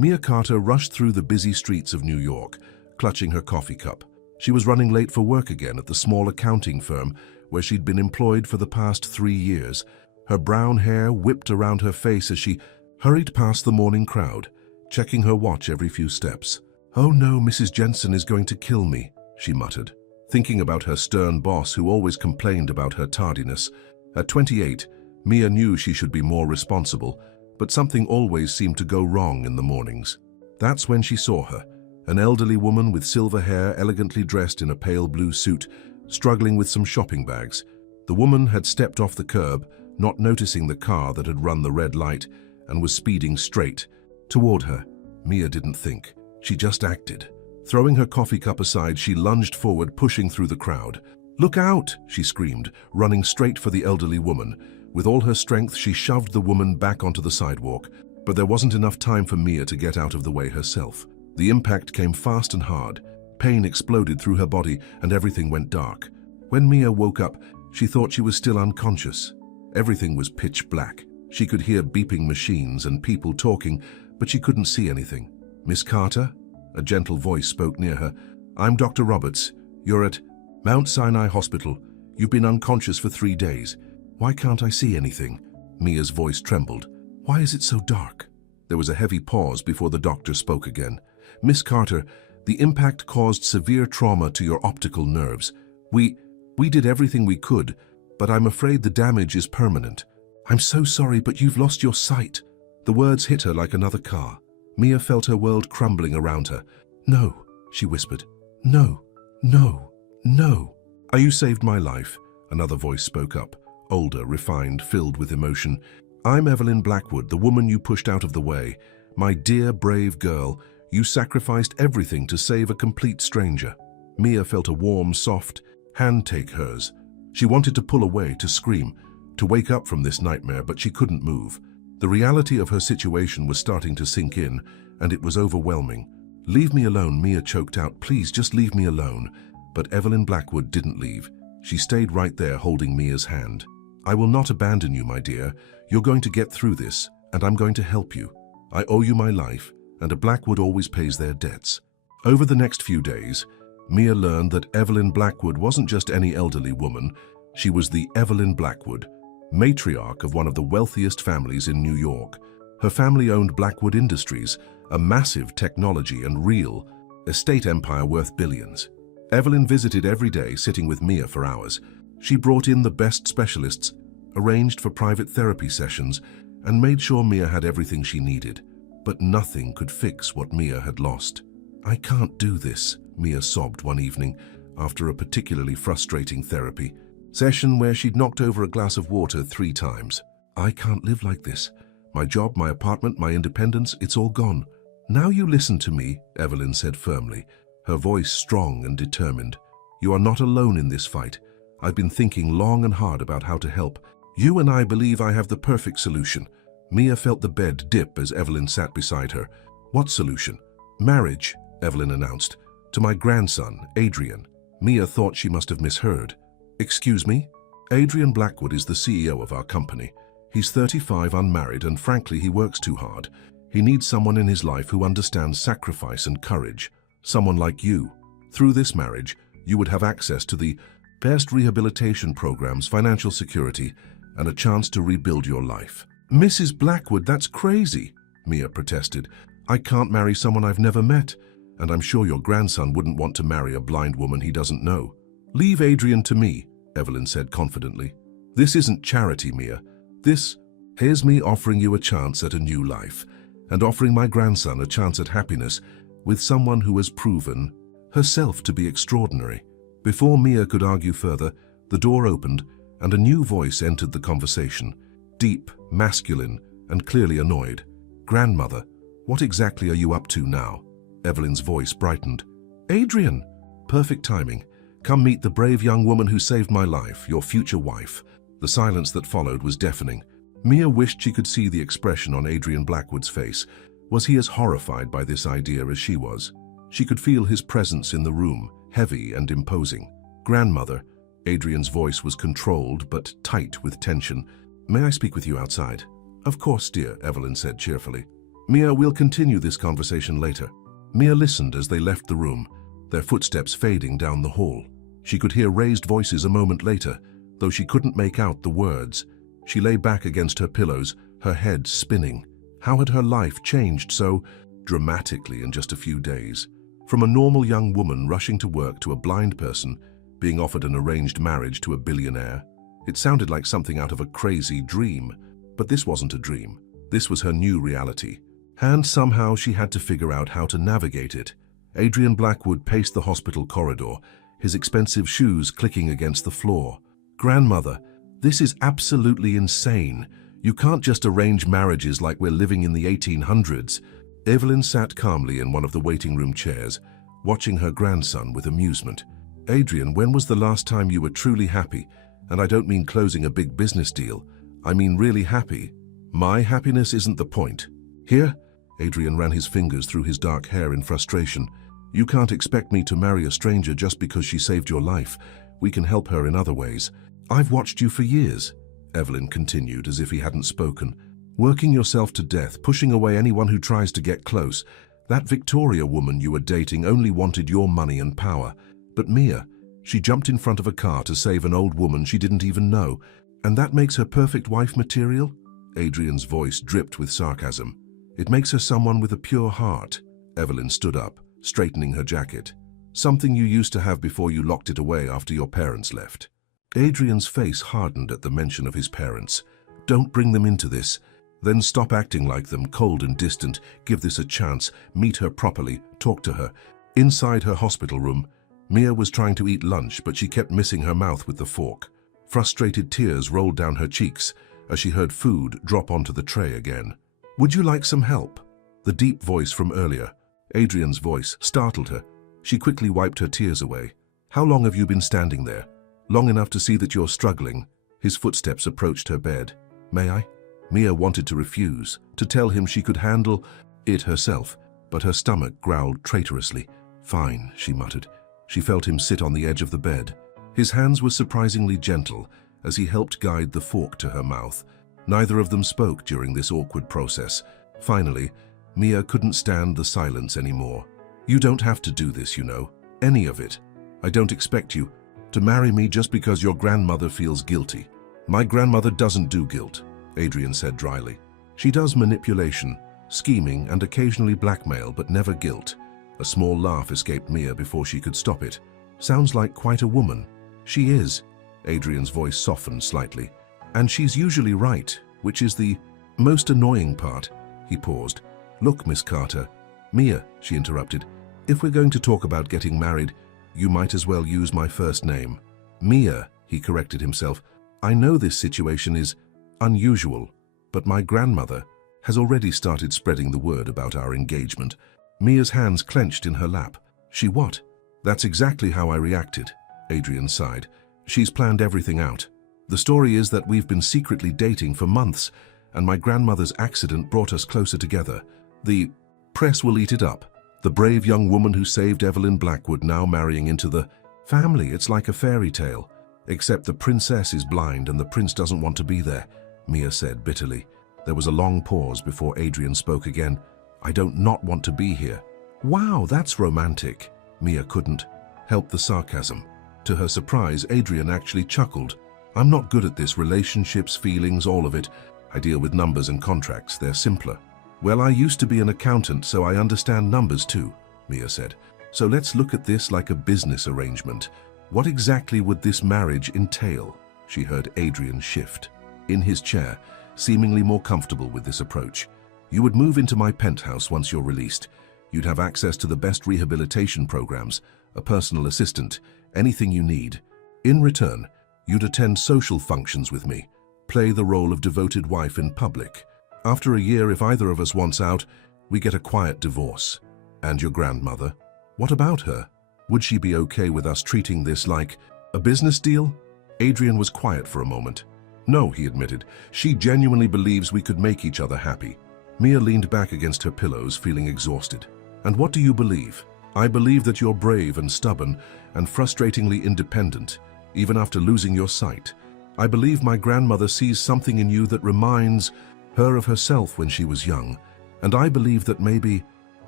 Mia Carter rushed through the busy streets of New York, clutching her coffee cup. She was running late for work again at the small accounting firm where she'd been employed for the past 3 years. Her brown hair whipped around her face as she hurried past the morning crowd, checking her watch every few steps. "Oh no, Mrs. Jensen is going to kill me," she muttered, thinking about her stern boss who always complained about her tardiness. At 28, Mia knew she should be more responsible, but something always seemed to go wrong in the mornings. That's when she saw her, an elderly woman with silver hair, elegantly dressed in a pale blue suit, struggling with some shopping bags. The woman had stepped off the curb, not noticing the car that had run the red light, and was speeding straight toward her. Mia didn't think. She just acted. Throwing her coffee cup aside, she lunged forward, pushing through the crowd. "Look out!" she screamed, running straight for the elderly woman. With all her strength, she shoved the woman back onto the sidewalk, but there wasn't enough time for Mia to get out of the way herself. The impact came fast and hard. Pain exploded through her body, and everything went dark. When Mia woke up, she thought she was still unconscious. Everything was pitch black. She could hear beeping machines and people talking, but she couldn't see anything. "Miss Carter?" A gentle voice spoke near her. "I'm Dr. Roberts. You're at Mount Sinai Hospital. You've been unconscious for 3 days. Why can't I see anything?" Mia's voice trembled. "Why is it so dark?" There was a heavy pause before the doctor spoke again. "Miss Carter, the impact caused severe trauma to your optical nerves. We did everything we could, but I'm afraid the damage is permanent." "I'm so sorry, but you've lost your sight." The words hit her like another car. Mia felt her world crumbling around her. "No," she whispered. "No, no, no." "You saved my life," another voice spoke up, older, refined, filled with emotion. "I'm Evelyn Blackwood, the woman you pushed out of the way. My dear, brave girl, you sacrificed everything to save a complete stranger." Mia felt a warm, soft hand take hers. She wanted to pull away, to scream, to wake up from this nightmare, but she couldn't move. The reality of her situation was starting to sink in, and it was overwhelming. "Leave me alone," Mia choked out. "Please, just leave me alone." But Evelyn Blackwood didn't leave. She stayed right there, holding Mia's hand. "I will not abandon you, my dear. You're going to get through this, and I'm going to help you. I owe you my life, and a Blackwood always pays their debts." Over the next few days, Mia learned that Evelyn Blackwood wasn't just any elderly woman. She was the Evelyn Blackwood, matriarch of one of the wealthiest families in New York. Her family owned Blackwood Industries, a massive technology and real estate empire worth billions. Evelyn visited every day, sitting with Mia for hours. She brought in the best specialists, arranged for private therapy sessions, and made sure Mia had everything she needed. But nothing could fix what Mia had lost. "I can't do this," Mia sobbed one evening after a particularly frustrating therapy session where she'd knocked over a glass of water 3 times. "I can't live like this. My job, my apartment, my independence, it's all gone." "Now you listen to me," Evelyn said firmly, her voice strong and determined. "You are not alone in this fight. I've been thinking long and hard about how to help. You and I believe I have the perfect solution." Mia felt the bed dip as Evelyn sat beside her. "What solution?" "Marriage," Evelyn announced. "To my grandson, Adrian." Mia thought she must have misheard. "Excuse me?" "Adrian Blackwood is the CEO of our company. He's 35, unmarried, and frankly, he works too hard. He needs someone in his life who understands sacrifice and courage. Someone like you. Through this marriage, you would have access to the best rehabilitation programs, financial security, and a chance to rebuild your life." "Mrs. Blackwood, that's crazy," Mia protested. "I can't marry someone I've never met, and I'm sure your grandson wouldn't want to marry a blind woman he doesn't know." "Leave Adrian to me," Evelyn said confidently. "This isn't charity, Mia. Here's me offering you a chance at a new life, and offering my grandson a chance at happiness with someone who has proven herself to be extraordinary." Before Mia could argue further, the door opened and a new voice entered the conversation, deep, masculine, and clearly annoyed. "Grandmother, what exactly are you up to now?" Evelyn's voice brightened. "Adrian! Perfect timing. Come meet the brave young woman who saved my life, your future wife." The silence that followed was deafening. Mia wished she could see the expression on Adrian Blackwood's face. Was he as horrified by this idea as she was? She could feel his presence in the room, heavy and imposing. "Grandmother," Adrian's voice was controlled but tight with tension. "May I speak with you outside?" "Of course, dear," Evelyn said cheerfully. Mia, we'll continue this conversation later. Mia listened as they left the room, their footsteps fading down the hall. She could hear raised voices a moment later, though she couldn't make out the words. She lay back against her pillows, her head spinning. How had her life changed so dramatically in just a few days? From a normal young woman rushing to work to a blind person being offered an arranged marriage to a billionaire. It sounded like something out of a crazy dream, but this wasn't a dream. This was her new reality. And somehow she had to figure out how to navigate it. Adrian Blackwood paced the hospital corridor, his expensive shoes clicking against the floor. Grandmother, this is absolutely insane. You can't just arrange marriages like we're living in the 1800s. Evelyn sat calmly in one of the waiting room chairs, watching her grandson with amusement. Adrian, when was the last time you were truly happy? And I don't mean closing a big business deal. I mean really happy. My happiness isn't the point. Here? Adrian ran his fingers through his dark hair in frustration. You can't expect me to marry a stranger just because she saved your life. We can help her in other ways. I've watched you for years, Evelyn continued as if he hadn't spoken. Working yourself to death, pushing away anyone who tries to get close. That Victoria woman you were dating only wanted your money and power. But Mia, she jumped in front of a car to save an old woman she didn't even know. And that makes her perfect wife material? Adrian's voice dripped with sarcasm. It makes her someone with a pure heart. Evelyn stood up, straightening her jacket. Something you used to have before you locked it away after your parents left. Adrian's face hardened at the mention of his parents. Don't bring them into this. Then stop acting like them, cold and distant. Give this a chance. Meet her properly. Talk to her. Inside her hospital room, Mia was trying to eat lunch, but she kept missing her mouth with the fork. Frustrated tears rolled down her cheeks as she heard food drop onto the tray again. Would you like some help? The deep voice from earlier, Adrian's voice, startled her. She quickly wiped her tears away. How long have you been standing there? Long enough to see that you're struggling. His footsteps approached her bed. May I? Mia wanted to refuse, to tell him she could handle it herself, but her stomach growled traitorously. Fine, she muttered. She felt him sit on the edge of the bed. His hands were surprisingly gentle as he helped guide the fork to her mouth. Neither of them spoke during this awkward process. Finally, Mia couldn't stand the silence anymore. You don't have to do this, you know. Any of it. I don't expect you to marry me just because your grandmother feels guilty. My grandmother doesn't do guilt, Adrian said dryly. She does manipulation, scheming, and occasionally blackmail, but never guilt. A small laugh escaped Mia before she could stop it. Sounds like quite a woman. She is. Adrian's voice softened slightly. And she's usually right, which is the most annoying part. He paused. Look, Miss Carter. Mia, she interrupted. If we're going to talk about getting married, you might as well use my first name. Mia, he corrected himself. I know this situation is unusual, but my grandmother has already started spreading the word about our engagement. Mia's hands clenched in her lap. She what? That's exactly how I reacted, Adrian sighed. She's planned everything out. The story is that we've been secretly dating for months, and my grandmother's accident brought us closer together. The press will eat it up. The brave young woman who saved Evelyn Blackwood now marrying into the family. It's like a fairy tale. Except the princess is blind and the prince doesn't want to be there, Mia said bitterly. There was a long pause before Adrian spoke again. I don't not want to be here. Wow, that's romantic. Mia couldn't help the sarcasm. To her surprise, Adrian actually chuckled. I'm not good at this, relationships, feelings, all of it. I deal with numbers and contracts, they're simpler. Well, I used to be an accountant, so I understand numbers too, Mia said. So let's look at this like a business arrangement. What exactly would this marriage entail? She heard Adrian shift. In his chair, seemingly more comfortable with this approach. You would move into my penthouse once you're released. You'd have access to the best rehabilitation programs, a personal assistant, anything you need. In return, you'd attend social functions with me, play the role of devoted wife in public. After a year, if either of us wants out, we get a quiet divorce. And your grandmother? What about her? Would she be okay with us treating this like a business deal? Adrian was quiet for a moment. No, he admitted. She genuinely believes we could make each other happy. Mia leaned back against her pillows, feeling exhausted. And what do you believe? I believe that you're brave and stubborn and frustratingly independent, even after losing your sight. I believe my grandmother sees something in you that reminds her of herself when she was young. And I believe that maybe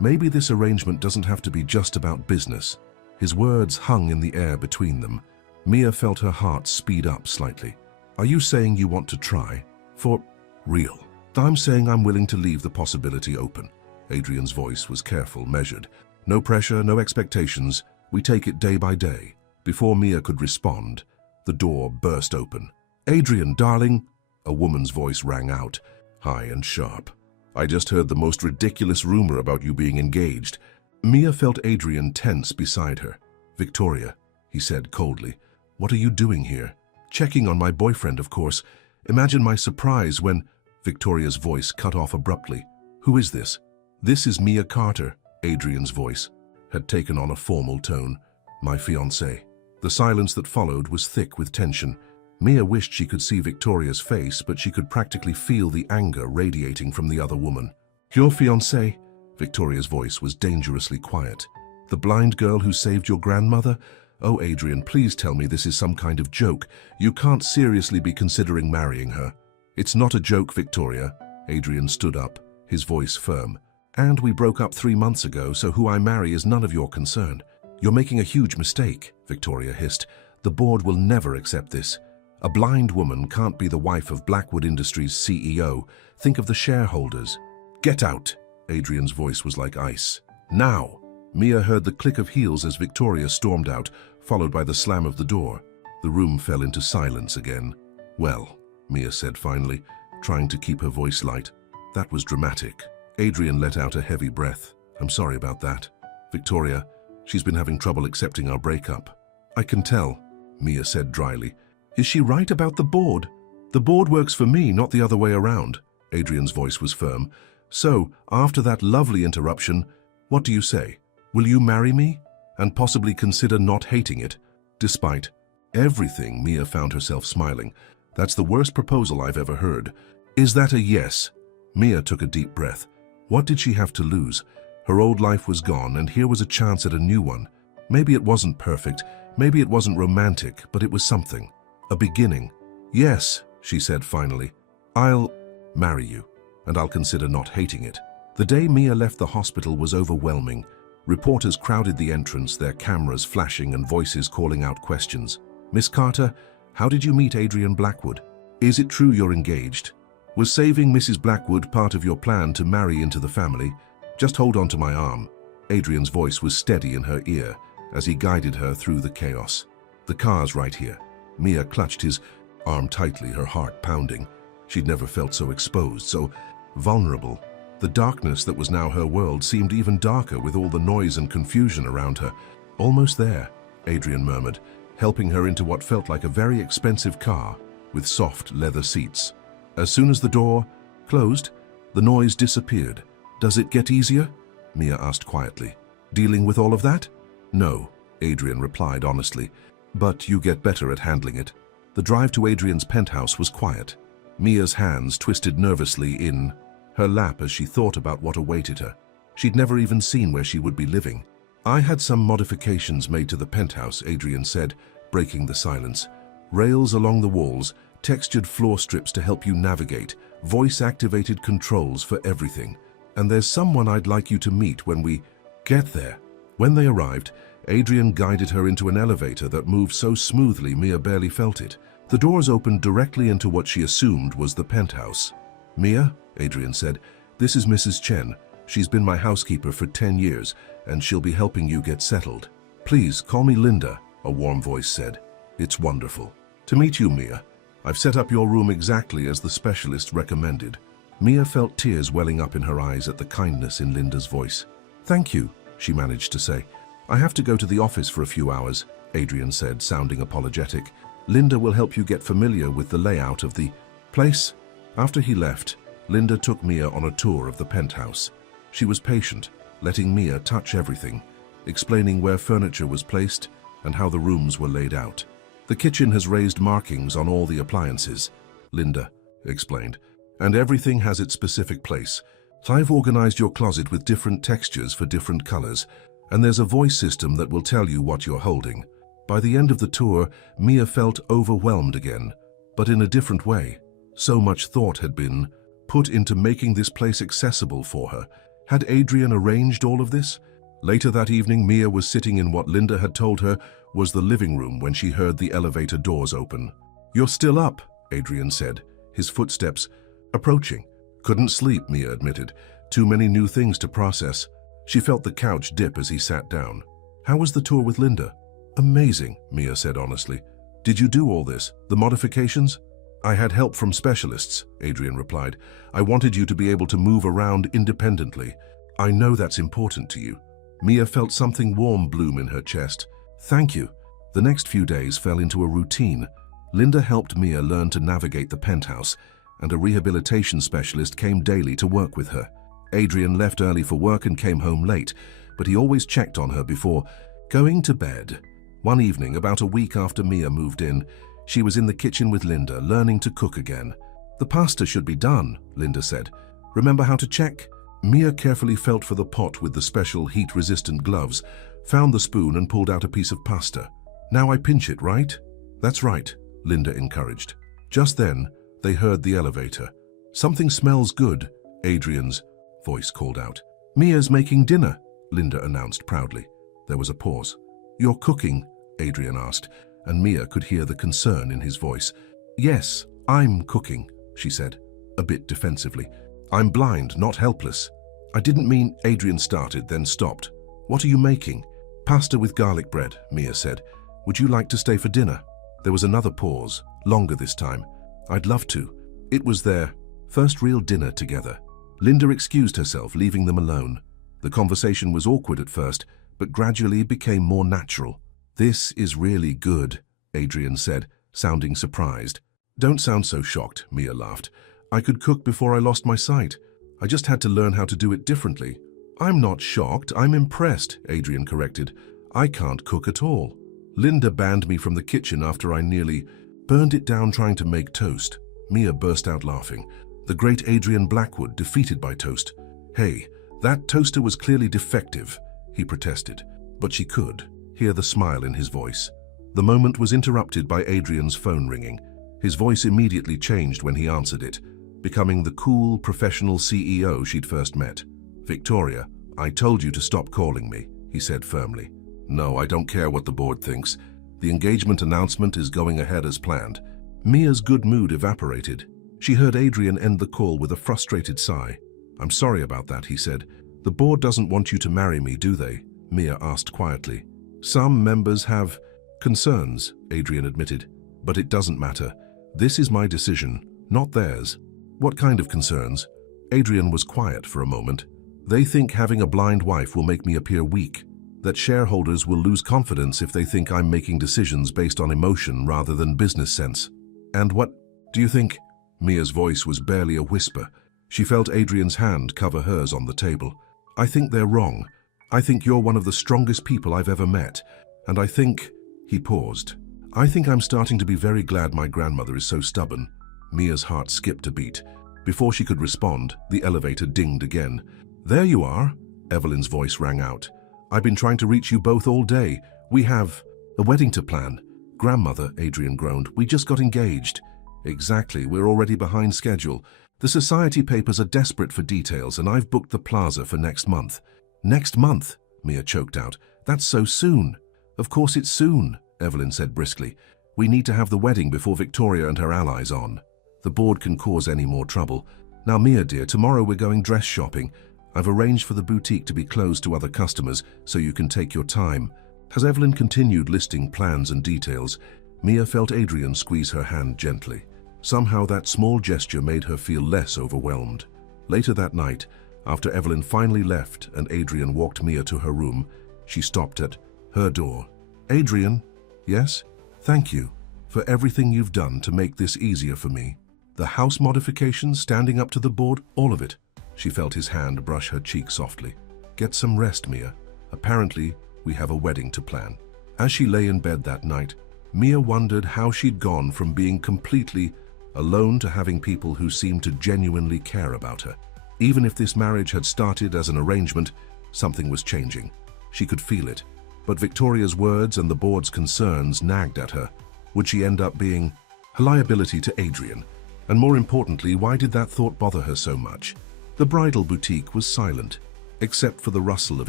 this arrangement doesn't have to be just about business. His words hung in the air between them. Mia felt her heart speed up slightly. Are you saying you want to try? For real? I'm saying I'm willing to leave the possibility open. Adrian's voice was careful, measured. No pressure, no expectations. We take it day by day. Before Mia could respond, the door burst open. Adrian, darling, a woman's voice rang out, high and sharp. I just heard the most ridiculous rumor about you being engaged. Mia felt Adrian tense beside her. Victoria, he said coldly, what are you doing here? Checking on my boyfriend, of course. Imagine my surprise when... Victoria's voice cut off abruptly. Who is this? This is Mia Carter. Adrian's voice had taken on a formal tone. My fiancé. The silence that followed was thick with tension. Mia wished she could see Victoria's face, but she could practically feel the anger radiating from the other woman. Your fiancé? Victoria's voice was dangerously quiet. The blind girl who saved your grandmother? Oh, Adrian, please tell me this is some kind of joke. You can't seriously be considering marrying her. It's not a joke, Victoria. Adrian stood up, his voice firm. And we broke up 3 months ago, so who I marry is none of your concern. You're making a huge mistake, Victoria hissed. The board will never accept this. A blind woman can't be the wife of Blackwood Industries' CEO. Think of the shareholders. Get out! Adrian's voice was like ice. Now! Mia heard the click of heels as Victoria stormed out, followed by the slam of the door. The room fell into silence again. Well, Mia said finally, trying to keep her voice light. That was dramatic. Adrian let out a heavy breath. I'm sorry about that. Victoria, she's been having trouble accepting our breakup. I can tell, Mia said dryly. Is she right about the board? The board works for me, not the other way around. Adrian's voice was firm. So, after that lovely interruption, what do you say? Will you marry me? And possibly consider not hating it? Despite everything, Mia found herself smiling. That's the worst proposal I've ever heard. Is that a yes? Mia took a deep breath. What did she have to lose? Her old life was gone, and here was a chance at a new one. Maybe it wasn't perfect, maybe it wasn't romantic, but it was something. A beginning. Yes, she said finally. I'll marry you, and I'll consider not hating it. The day Mia left the hospital was overwhelming. Reporters crowded the entrance, their cameras flashing and voices calling out questions. Miss Carter, how did you meet Adrian Blackwood? Is it true you're engaged? Was saving Mrs. Blackwood part of your plan to marry into the family? Just hold on to my arm. Adrian's voice was steady in her ear as he guided her through the chaos. The car's right here. Mia clutched his arm tightly, her heart pounding. She'd never felt so exposed, so vulnerable. The darkness that was now her world seemed even darker with all the noise and confusion around her. Almost there, Adrian murmured, helping her into what felt like a very expensive car with soft leather seats. As soon as the door closed, the noise disappeared. Does it get easier? Mia asked quietly. Dealing with all of that? No, Adrian replied honestly, but you get better at handling it. The drive to Adrian's penthouse was quiet. Mia's hands twisted nervously in her lap as she thought about what awaited her. She'd never even seen where she would be living. I had some modifications made to the penthouse, Adrian said, breaking the silence. Rails along the walls, textured floor strips to help you navigate, voice-activated controls for everything. And there's someone I'd like you to meet when we get there. When they arrived, Adrian guided her into an elevator that moved so smoothly Mia barely felt it. The doors opened directly into what she assumed was the penthouse. Mia, Adrian said, this is Mrs. Chen. She's been my housekeeper for 10 years, and she'll be helping you get settled. Please call me Linda, a warm voice said. It's wonderful to meet you, Mia. I've set up your room exactly as the specialist recommended. Mia felt tears welling up in her eyes at the kindness in Linda's voice. Thank you, she managed to say. I have to go to the office for a few hours, Adrian said, sounding apologetic. Linda will help you get familiar with the layout of the place. After he left, Linda took Mia on a tour of the penthouse. She was patient, letting Mia touch everything, explaining where furniture was placed and how the rooms were laid out. The kitchen has raised markings on all the appliances, Linda explained, and everything has its specific place. I've organized your closet with different textures for different colors, and there's a voice system that will tell you what you're holding. By the end of the tour, Mia felt overwhelmed again, but in a different way. So much thought had been put into making this place accessible for her. Had Adrian arranged all of this? Later that evening, Mia was sitting in what Linda had told her was the living room when she heard the elevator doors open. "You're still up," Adrian said, his footsteps approaching. "Couldn't sleep," Mia admitted. "Too many new things to process." She felt the couch dip as he sat down. "How was the tour with Linda?" "Amazing," Mia said honestly. "Did you do all this, the modifications?" "I had help from specialists," Adrian replied. "I wanted you to be able to move around independently. I know that's important to you." Mia felt something warm bloom in her chest. "Thank you." The next few days fell into a routine. Linda helped Mia learn to navigate the penthouse, and a rehabilitation specialist came daily to work with her. Adrian left early for work and came home late, but he always checked on her before going to bed. One evening, about a week after Mia moved in, she was in the kitchen with Linda, learning to cook again. "The pasta should be done," Linda said. "Remember how to check?" Mia carefully felt for the pot with the special heat-resistant gloves, found the spoon and pulled out a piece of pasta. "Now I pinch it, right?" "That's right," Linda encouraged. Just then, they heard the elevator. "Something smells good," Adrian's voice called out. "Mia's making dinner," Linda announced proudly. There was a pause. "You're cooking?" Adrian asked, and Mia could hear the concern in his voice. "Yes, I'm cooking," she said, a bit defensively. "I'm blind, not helpless." "I didn't mean," Adrian started, then stopped. "What are you making?" "Pasta with garlic bread," Mia said. "Would you like to stay for dinner?" There was another pause, longer this time. "I'd love to." It was their first real dinner together. Linda excused herself, leaving them alone. The conversation was awkward at first, but gradually became more natural. "This is really good," Adrian said, sounding surprised. "Don't sound so shocked," Mia laughed. "I could cook before I lost my sight. I just had to learn how to do it differently." "I'm not shocked, I'm impressed," Adrian corrected. "I can't cook at all. Linda banned me from the kitchen after I nearly burned it down trying to make toast." Mia burst out laughing. The great Adrian Blackwood defeated by toast. "Hey, that toaster was clearly defective," he protested. But she could hear the smile in his voice. The moment was interrupted by Adrian's phone ringing. His voice immediately changed when he answered it, becoming the cool, professional CEO she'd first met. "Victoria, I told you to stop calling me," he said firmly. "No, I don't care what the board thinks. The engagement announcement is going ahead as planned." Mia's good mood evaporated. She heard Adrian end the call with a frustrated sigh. "I'm sorry about that," he said. "The board doesn't want you to marry me, do they?" Mia asked quietly. "Some members have concerns," Adrian admitted. "But it doesn't matter. This is my decision, not theirs." "What kind of concerns?" Adrian was quiet for a moment. "They think having a blind wife will make me appear weak, that shareholders will lose confidence if they think I'm making decisions based on emotion rather than business sense." "And what do you think?" Mia's voice was barely a whisper. She felt Adrian's hand cover hers on the table. "I think they're wrong. I think you're one of the strongest people I've ever met. And I think..." He paused. "I think I'm starting to be very glad my grandmother is so stubborn." Mia's heart skipped a beat. Before she could respond, the elevator dinged again. "There you are," Evelyn's voice rang out. "I've been trying to reach you both all day. We have a wedding to plan." "Grandmother," Adrian groaned, "we just got engaged." "Exactly, we're already behind schedule. The society papers are desperate for details and I've booked the plaza for next month." "Next month?" Mia choked out. "That's so soon." "Of course it's soon," Evelyn said briskly. "We need to have the wedding before Victoria and her allies on. The board can cause any more trouble. Now Mia dear, tomorrow we're going dress shopping. I've arranged for the boutique to be closed to other customers so you can take your time." As Evelyn continued listing plans and details, Mia felt Adrian squeeze her hand gently. Somehow that small gesture made her feel less overwhelmed. Later that night, after Evelyn finally left and Adrian walked Mia to her room, she stopped at her door. "Adrian?" "Yes?" "Thank you for everything you've done to make this easier for me. The house modifications, standing up to the board, all of it." She felt his hand brush her cheek softly. "Get some rest, Mia. Apparently, we have a wedding to plan." As she lay in bed that night, Mia wondered how she'd gone from being completely alone to having people who seemed to genuinely care about her. Even if this marriage had started as an arrangement, something was changing. She could feel it. But Victoria's words and the board's concerns nagged at her. Would she end up being a liability to Adrian? And more importantly, why did that thought bother her so much? The bridal boutique was silent, except for the rustle of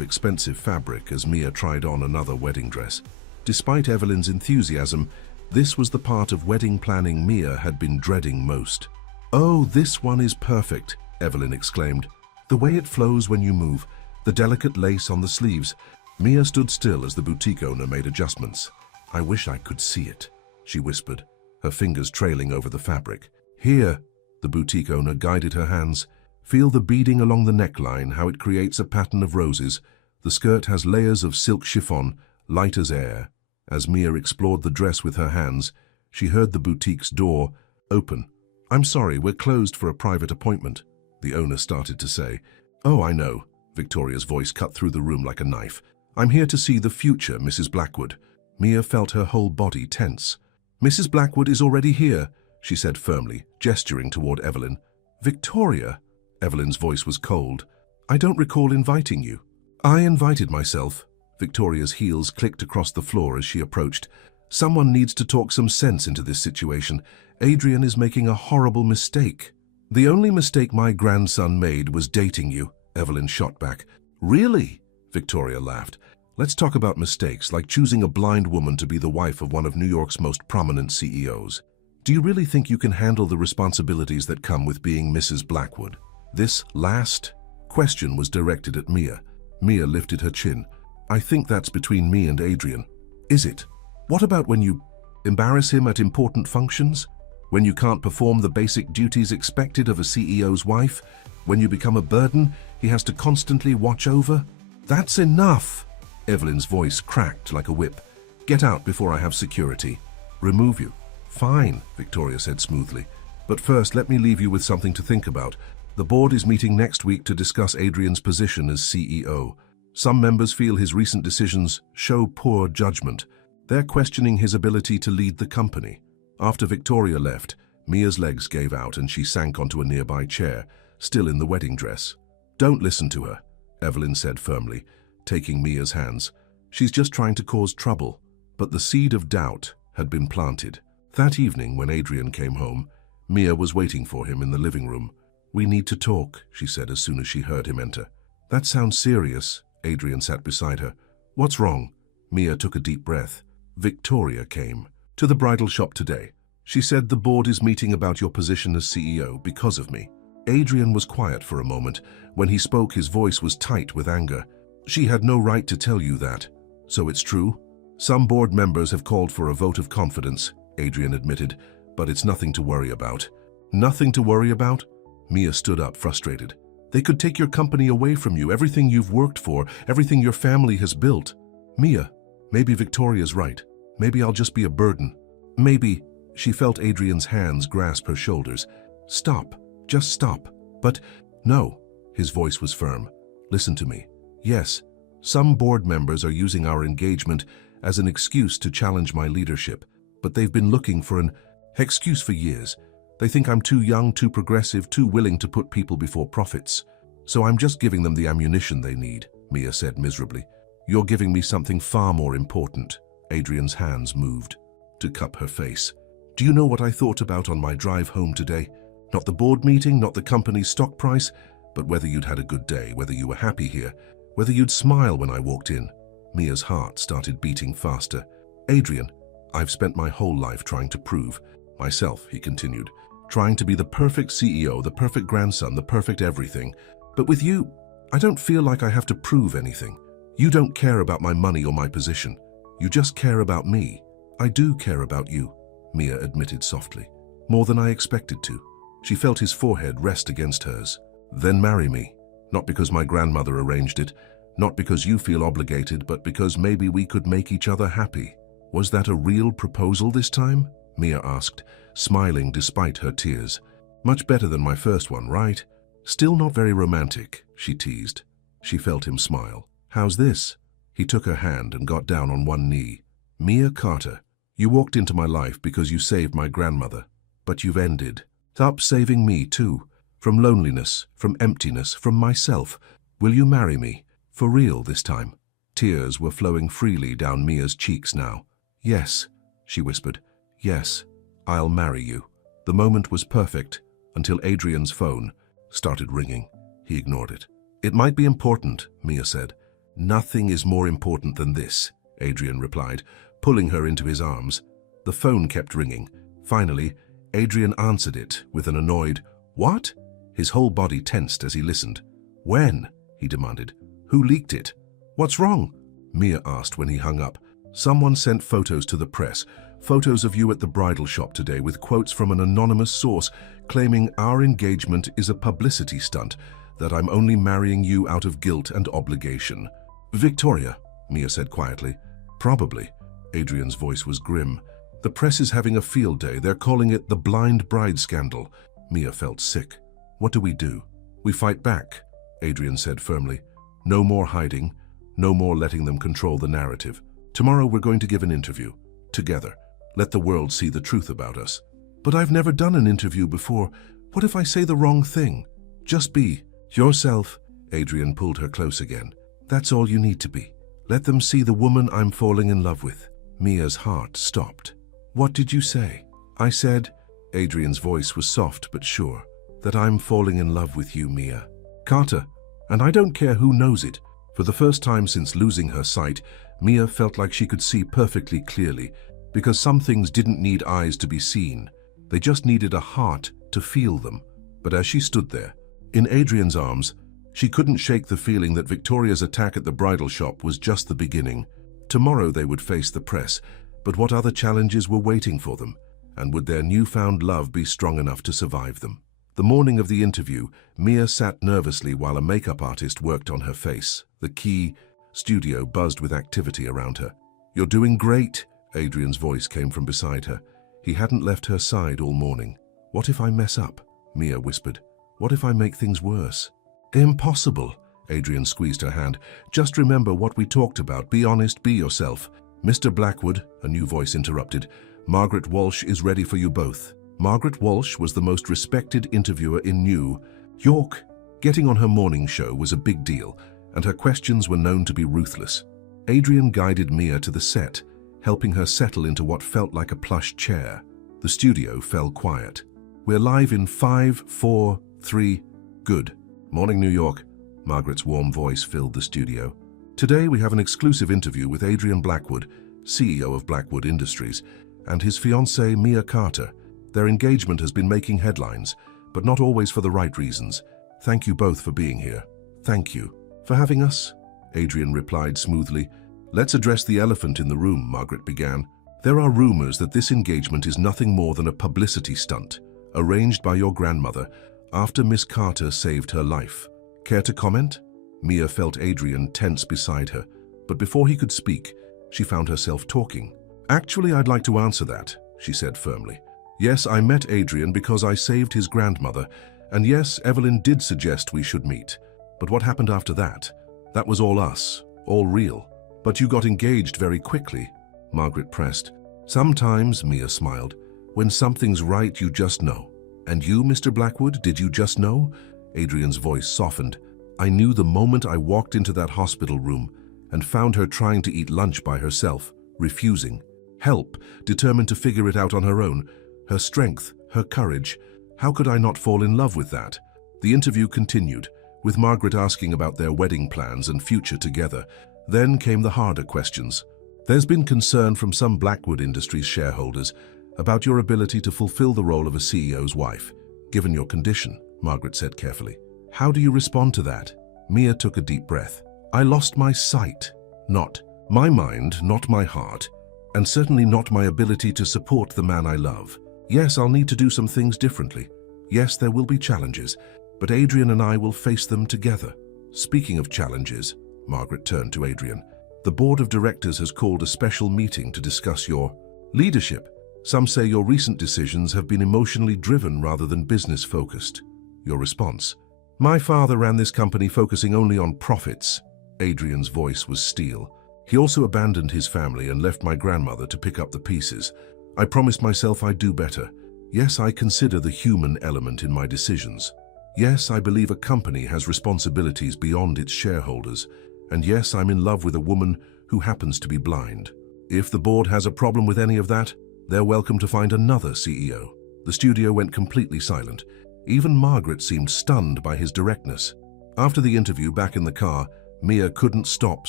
expensive fabric as Mia tried on another wedding dress. Despite Evelyn's enthusiasm, this was the part of wedding planning Mia had been dreading most. "Oh, this one is perfect," Evelyn exclaimed. "The way it flows when you move, the delicate lace on the sleeves." Mia stood still as the boutique owner made adjustments. "I wish I could see it," she whispered, her fingers trailing over the fabric. "Here," the boutique owner guided her hands. "Feel the beading along the neckline, how it creates a pattern of roses. The skirt has layers of silk chiffon, light as air." As Mia explored the dress with her hands, she heard the boutique's door open. "I'm sorry, we're closed for a private appointment," the owner started to say. "Oh, I know," Victoria's voice cut through the room like a knife. "I'm here to see the future Mrs. Blackwood." Mia felt her whole body tense. "Mrs. Blackwood is already here," she said firmly, gesturing toward Evelyn. "Victoria?" Evelyn's voice was cold. "I don't recall inviting you." "I invited myself." Victoria's heels clicked across the floor as she approached. "Someone needs to talk some sense into this situation. Adrian is making a horrible mistake." "The only mistake my grandson made was dating you," Evelyn shot back. "Really?" Victoria laughed. "Let's talk about mistakes, like choosing a blind woman to be the wife of one of New York's most prominent CEOs. Do you really think you can handle the responsibilities that come with being Mrs. Blackwood?" This last question was directed at Mia. Mia lifted her chin. "I think that's between me and Adrian." "Is it? What about when you embarrass him at important functions? When you can't perform the basic duties expected of a CEO's wife? When you become a burden he has to constantly watch over?" "That's enough!" Evelyn's voice cracked like a whip. "Get out before I have security." "Remove you." "Fine," Victoria said smoothly. "But first, let me leave you with something to think about. The board is meeting next week to discuss Adrian's position as CEO. Some members feel his recent decisions show poor judgment. They're questioning his ability to lead the company." After Victoria left, Mia's legs gave out and she sank onto a nearby chair, still in the wedding dress. "Don't listen to her," Evelyn said firmly, taking Mia's hands. "She's just trying to cause trouble." But the seed of doubt had been planted. That evening, when Adrian came home, Mia was waiting for him in the living room. "We need to talk," she said as soon as she heard him enter. "That sounds serious." Adrian sat beside her. "What's wrong?" Mia took a deep breath. "Victoria came to the bridal shop today. She said the board is meeting about your position as CEO because of me." Adrian was quiet for a moment. When he spoke, his voice was tight with anger. "She had no right to tell you that." "So it's true?" "Some board members have called for a vote of confidence," Adrian admitted, "but it's nothing to worry about." "Nothing to worry about?" Mia stood up, frustrated. "They could take your company away from you, everything you've worked for, everything your family has built." "Mia, maybe Victoria's right. Maybe I'll just be a burden. Maybe." She felt Adrian's hands grasp her shoulders. "Stop. Just stop." "But no." His voice was firm. "Listen to me. Yes, some board members are using our engagement as an excuse to challenge my leadership, but they've been looking for an excuse for years. They think I'm too young, too progressive, too willing to put people before profits. So I'm just giving them the ammunition they need," Mia said miserably. "You're giving me something far more important." Adrian's hands moved to cup her face. "Do you know what I thought about on my drive home today? Not the board meeting, not the company's stock price, but whether you'd had a good day, whether you were happy here, whether you'd smile when I walked in." Mia's heart started beating faster. "Adrian, I've spent my whole life trying to prove myself," he continued, "trying to be the perfect CEO, the perfect grandson, the perfect everything. But with you, I don't feel like I have to prove anything. You don't care about my money or my position. You just care about me." "I do care about you," Mia admitted softly. "More than I expected to." She felt his forehead rest against hers. "Then marry me. Not because my grandmother arranged it, not because you feel obligated, but because maybe we could make each other happy." "Was that a real proposal this time?" Mia asked, smiling despite her tears. "Much better than my first one, right?" "Still not very romantic," she teased. She felt him smile. "How's this?" He took her hand and got down on one knee. "Mia Carter, you walked into my life because you saved my grandmother, but you've ended up saving me too. From loneliness, from emptiness, from myself. Will you marry me? For real this time?" Tears were flowing freely down Mia's cheeks now. "Yes," she whispered. "Yes, I'll marry you." The moment was perfect until Adrian's phone started ringing. He ignored it. "It might be important," Mia said. "Nothing is more important than this," Adrian replied, pulling her into his arms. The phone kept ringing. Finally, Adrian answered it with an annoyed, "What?" His whole body tensed as he listened. "When?" he demanded. "Who leaked it?" "What's wrong?" Mia asked when he hung up. "Someone sent photos to the press, photos of you at the bridal shop today with quotes from an anonymous source claiming our engagement is a publicity stunt, that I'm only marrying you out of guilt and obligation." "Victoria," Mia said quietly. "Probably." Adrian's voice was grim. "The press is having a field day. They're calling it the blind bride scandal." Mia felt sick. "What do we do?" "We fight back," Adrian said firmly. "No more hiding. No more letting them control the narrative. Tomorrow we're going to give an interview. Together. Let the world see the truth about us." "But I've never done an interview before. What if I say the wrong thing?" "Just be yourself." Adrian pulled her close again. "That's all you need to be. Let them see the woman I'm falling in love with." Mia's heart stopped. "What did you say?" "I said," Adrian's voice was soft but sure, "that I'm falling in love with you, Mia. Carter, and I don't care who knows it." For the first time since losing her sight, Mia felt like she could see perfectly clearly, because some things didn't need eyes to be seen. They just needed a heart to feel them. But as she stood there, in Adrian's arms, she couldn't shake the feeling that Victoria's attack at the bridal shop was just the beginning. Tomorrow they would face the press, but what other challenges were waiting for them? And would their newfound love be strong enough to survive them? The morning of the interview, Mia sat nervously while a makeup artist worked on her face. The key studio buzzed with activity around her. "You're doing great," Adrian's voice came from beside her. He hadn't left her side all morning. "What if I mess up?" Mia whispered. "What if I make things worse?" "Impossible," Adrian squeezed her hand. "Just remember what we talked about. Be honest, be yourself." "Mr. Blackwood," a new voice interrupted, "Margaret Walsh is ready for you both." Margaret Walsh was the most respected interviewer in New York. Getting on her morning show was a big deal, and her questions were known to be ruthless. Adrian guided Mia to the set, helping her settle into what felt like a plush chair. The studio fell quiet. "We're live in 5, 4, 3, good. Morning, New York." Margaret's warm voice filled the studio. "Today we have an exclusive interview with Adrian Blackwood, CEO of Blackwood Industries, and his fiancée Mia Carter. Their engagement has been making headlines, but not always for the right reasons. Thank you both for being here." "Thank you for having us," Adrian replied smoothly. "Let's address the elephant in the room," Margaret began. "There are rumors that this engagement is nothing more than a publicity stunt, arranged by your grandmother after Miss Carter saved her life. Care to comment?" Mia felt Adrian tense beside her, but before he could speak, she found herself talking. "Actually, I'd like to answer that," she said firmly. "Yes, I met Adrian because I saved his grandmother, and yes, Evelyn did suggest we should meet. But what happened after that? That was all us, all real. But you got engaged very quickly," Margaret pressed. "Sometimes," Mia smiled, "when something's right, you just know." "And you, Mr. Blackwood, did you just know?" Adrian's voice softened. "I knew the moment I walked into that hospital room and found her trying to eat lunch by herself, refusing. Help, determined to figure it out on her own. Her strength, her courage. How could I not fall in love with that?" The interview continued, with Margaret asking about their wedding plans and future together. Then came the harder questions. "There's been concern from some Blackwood Industries shareholders about your ability to fulfill the role of a CEO's wife, given your condition," Margaret said carefully. "How do you respond to that?" Mia took a deep breath. "I lost my sight. Not my mind, not my heart, and certainly not my ability to support the man I love. Yes, I'll need to do some things differently. Yes, there will be challenges, but Adrian and I will face them together." "Speaking of challenges," Margaret turned to Adrian, "the board of directors has called a special meeting to discuss your leadership. Some say your recent decisions have been emotionally driven rather than business-focused. Your response?" "My father ran this company focusing only on profits." Adrian's voice was steel. "He also abandoned his family and left my grandmother to pick up the pieces. I promised myself I'd do better. Yes, I consider the human element in my decisions. Yes, I believe a company has responsibilities beyond its shareholders. And yes, I'm in love with a woman who happens to be blind. If the board has a problem with any of that, they're welcome to find another CEO." The studio went completely silent. Even Margaret seemed stunned by his directness. After the interview back in the car, Mia couldn't stop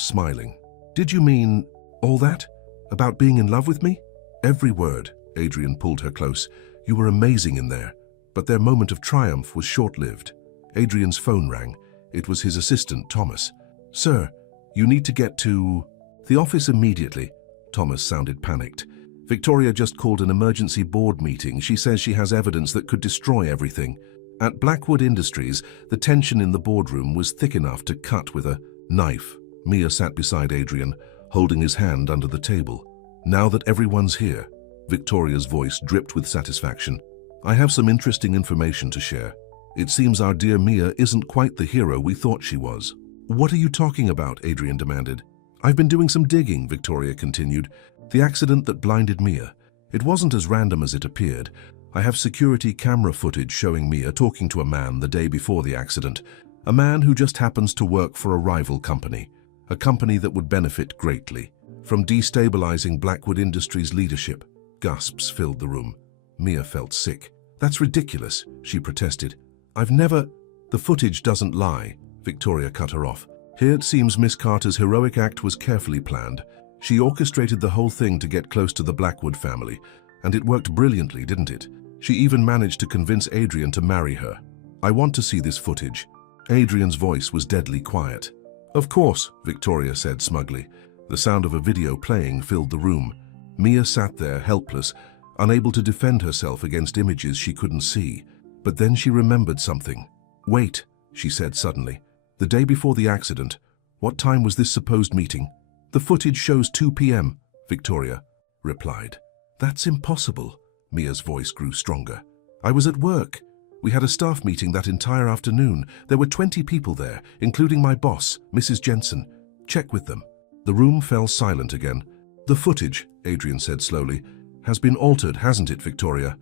smiling. "Did you mean all that? About being in love with me?" "Every word." Adrian pulled her close. "You were amazing in there." But their moment of triumph was short-lived. Adrian's phone rang. It was his assistant, Thomas. "Sir, you need to get to the office immediately." Thomas sounded panicked. "Victoria just called an emergency board meeting. She says she has evidence that could destroy everything." At Blackwood Industries, the tension in the boardroom was thick enough to cut with a knife. Mia sat beside Adrian, holding his hand under the table. "Now that everyone's here," Victoria's voice dripped with satisfaction, "I have some interesting information to share. It seems our dear Mia isn't quite the hero we thought she was." "What are you talking about?" Adrian demanded. "I've been doing some digging," Victoria continued. "The accident that blinded Mia. It wasn't as random as it appeared. I have security camera footage showing Mia talking to a man the day before the accident, a man who just happens to work for a rival company, a company that would benefit greatly from destabilizing Blackwood Industries' leadership." Gasps filled the room. Mia felt sick. "That's ridiculous," she protested. "I've never—" "The footage doesn't lie," Victoria cut her off. "Here it seems Miss Carter's heroic act was carefully planned. She orchestrated the whole thing to get close to the Blackwood family, and it worked brilliantly, didn't it? She even managed to convince Adrian to marry her. I want to see this footage." Adrian's voice was deadly quiet. "Of course," Victoria said smugly. The sound of a video playing filled the room. Mia sat there, helpless, unable to defend herself against images she couldn't see. But then she remembered something. "Wait," she said suddenly. "The day before the accident, what time was this supposed meeting?" "The footage shows 2 p.m., Victoria replied. "That's impossible." Mia's voice grew stronger. "I was at work. We had a staff meeting that entire afternoon. There were 20 people there, including my boss, Mrs. Jensen. Check with them." The room fell silent again. "The footage," Adrian said slowly, "has been altered, hasn't it, Victoria?"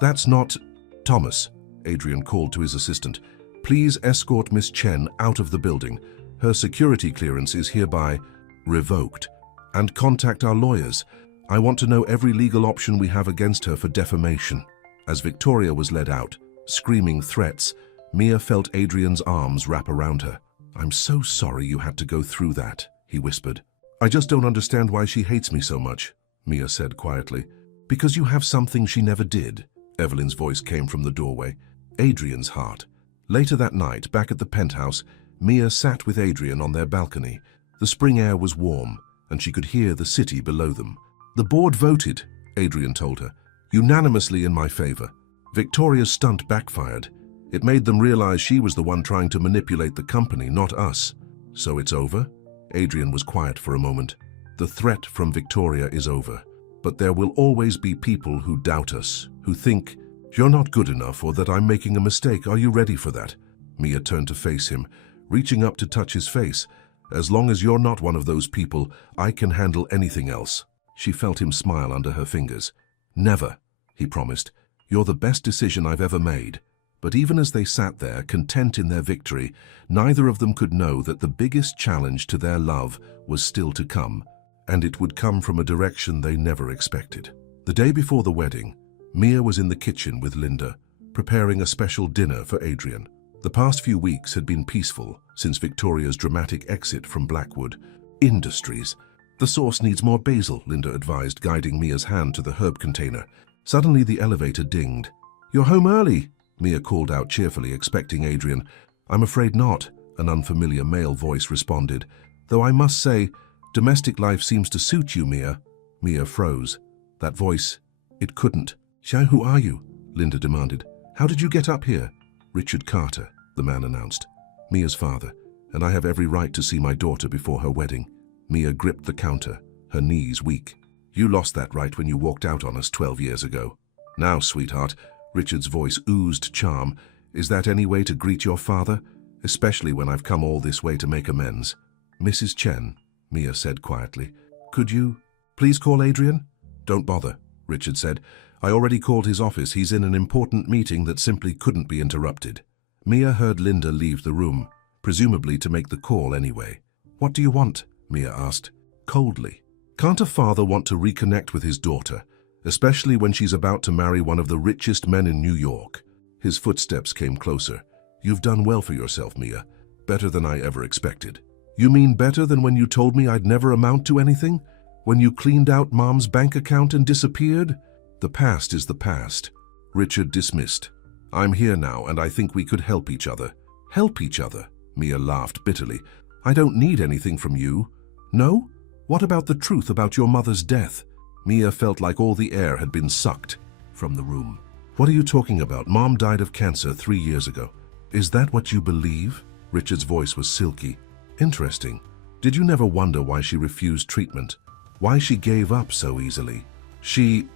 That's not—" "Thomas," Adrian called to his assistant, "please escort Miss Chen out of the building. Her security clearance is hereby revoked. And contact our lawyers. I want to know every legal option we have against her for defamation." As Victoria was led out, screaming threats, Mia felt Adrian's arms wrap around her. "I'm so sorry you had to go through that," he whispered. "I just don't understand why she hates me so much," Mia said quietly. "Because you have something she never did," Evelyn's voice came from the doorway. "Adrian's heart." Later that night, back at the penthouse, Mia sat with Adrian on their balcony. The spring air was warm, and she could hear the city below them. "The board voted," Adrian told her, "unanimously in my favor. Victoria's stunt backfired. It made them realize she was the one trying to manipulate the company, not us." "So it's over?" Adrian was quiet for a moment. "The threat from Victoria is over. But there will always be people who doubt us, who think you're not good enough or that I'm making a mistake. Are you ready for that?" Mia turned to face him, reaching up to touch his face. "As long as you're not one of those people, I can handle anything else." She felt him smile under her fingers. "Never," he promised. "You're the best decision I've ever made." But even as they sat there, content in their victory, neither of them could know that the biggest challenge to their love was still to come, and it would come from a direction they never expected. The day before the wedding, Mia was in the kitchen with Linda, preparing a special dinner for Adrian. The past few weeks had been peaceful since Victoria's dramatic exit from Blackwood Industries. "The sauce needs more basil," Linda advised, guiding Mia's hand to the herb container. Suddenly the elevator dinged. "You're home early," Mia called out cheerfully, expecting Adrian. "I'm afraid not," an unfamiliar male voice responded. "Though I must say, domestic life seems to suit you, Mia." Mia froze. That voice, it couldn't. "Xiao, who are you?" Linda demanded. "How did you get up here?" "Richard Carter," the man announced. "Mia's father, and I have every right to see my daughter before her wedding." Mia gripped the counter, her knees weak. "You lost that right when you walked out on us 12 years ago. Now, sweetheart," Richard's voice oozed charm, "is that any way to greet your father? Especially when I've come all this way to make amends." "Mrs. Chen," Mia said quietly, "could you please call Adrian?" "Don't bother," Richard said. "I already called his office. He's in an important meeting that simply couldn't be interrupted." Mia heard Linda leave the room, presumably to make the call anyway. "What do you want?" Mia asked, coldly. "Can't a father want to reconnect with his daughter, especially when she's about to marry one of the richest men in New York. His footsteps came closer. You've done well for yourself, Mia. Better than I ever expected. You mean better than when you told me I'd never amount to anything? When you cleaned out Mom's bank account and disappeared? The past is the past. Richard dismissed. I'm here now, and I think we could help each other. Help each other? Mia laughed bitterly. I don't need anything from you. No? What about the truth about your mother's death? Mia felt like all the air had been sucked from the room. What are you talking about? Mom died of cancer 3 years ago. Is that what you believe? Richard's voice was silky. Interesting. Did you never wonder why she refused treatment? Why she gave up so easily? She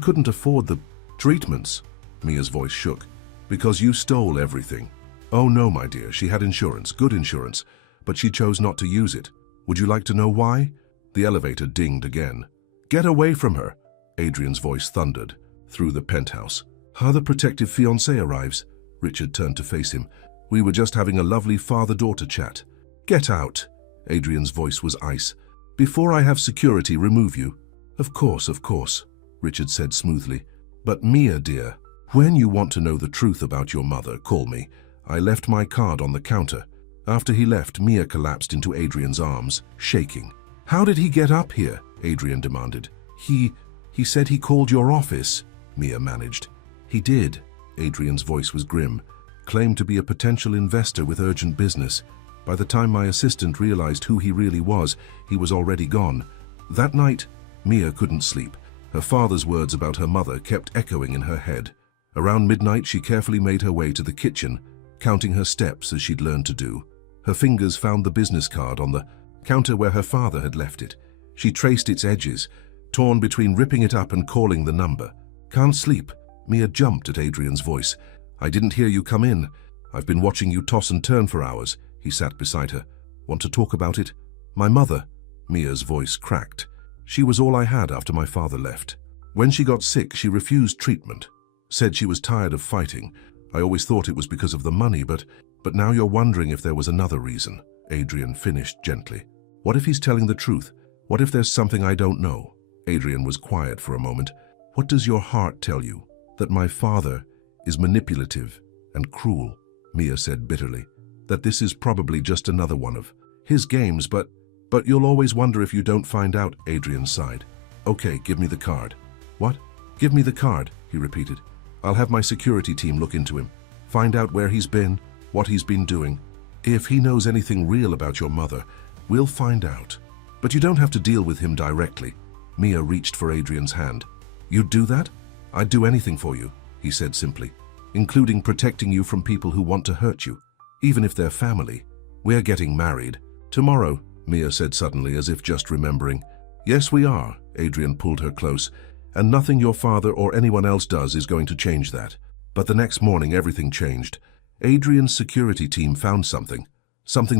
couldn't afford the treatments. Mia's voice shook. Because you stole everything. Oh no, my dear, she had insurance, good insurance, but she chose not to use it. Would you like to know why? The elevator dinged again. Get away from her, Adrian's voice thundered through the penthouse. How the protective fiancé arrives. Richard turned to face him. We were just having a lovely father-daughter chat. Get out. Adrian's voice was ice. Before I have security remove you. Of course, Richard said smoothly. But Mia, dear, when you want to know the truth about your mother, call me. I left my card on the counter. After he left, Mia collapsed into Adrian's arms, shaking. How did he get up here? Adrian demanded. He said he called your office, Mia managed. He did. Adrian's voice was grim. Claimed to be a potential investor with urgent business. By the time my assistant realized who he really was, he was already gone. That night, Mia couldn't sleep. Her father's words about her mother kept echoing in her head. Around midnight, she carefully made her way to the kitchen, counting her steps as she'd learned to do. Her fingers found the business card on the counter where her father had left it. She traced its edges, torn between ripping it up and calling the number. Can't sleep. Mia jumped at Adrian's voice. I didn't hear you come in. I've been watching you toss and turn for hours. He sat beside her. Want to talk about it? My mother. Mia's voice cracked. She was all I had after my father left. When she got sick, she refused treatment. Said she was tired of fighting. I always thought it was because of the money, but now you're wondering if there was another reason. Adrian finished gently. What if he's telling the truth? What if there's something I don't know? Adrian was quiet for a moment. What does your heart tell you? That my father is manipulative and cruel, Mia said bitterly. That this is probably just another one of his games, but you'll always wonder if you don't find out, Adrian sighed. Okay, give me the card. What? Give me the card, he repeated. I'll have my security team look into him. Find out where he's been, what he's been doing. If he knows anything real about your mother, we'll find out. But you don't have to deal with him directly. Mia reached for Adrian's hand. You'd do that? I'd do anything for you, he said simply, including protecting you from people who want to hurt you, even if they're family. We're getting married. Tomorrow, Mia said suddenly, as if just remembering. Yes, we are, Adrian pulled her close, and nothing your father or anyone else does is going to change that. But the next morning, everything changed. Adrian's security team found something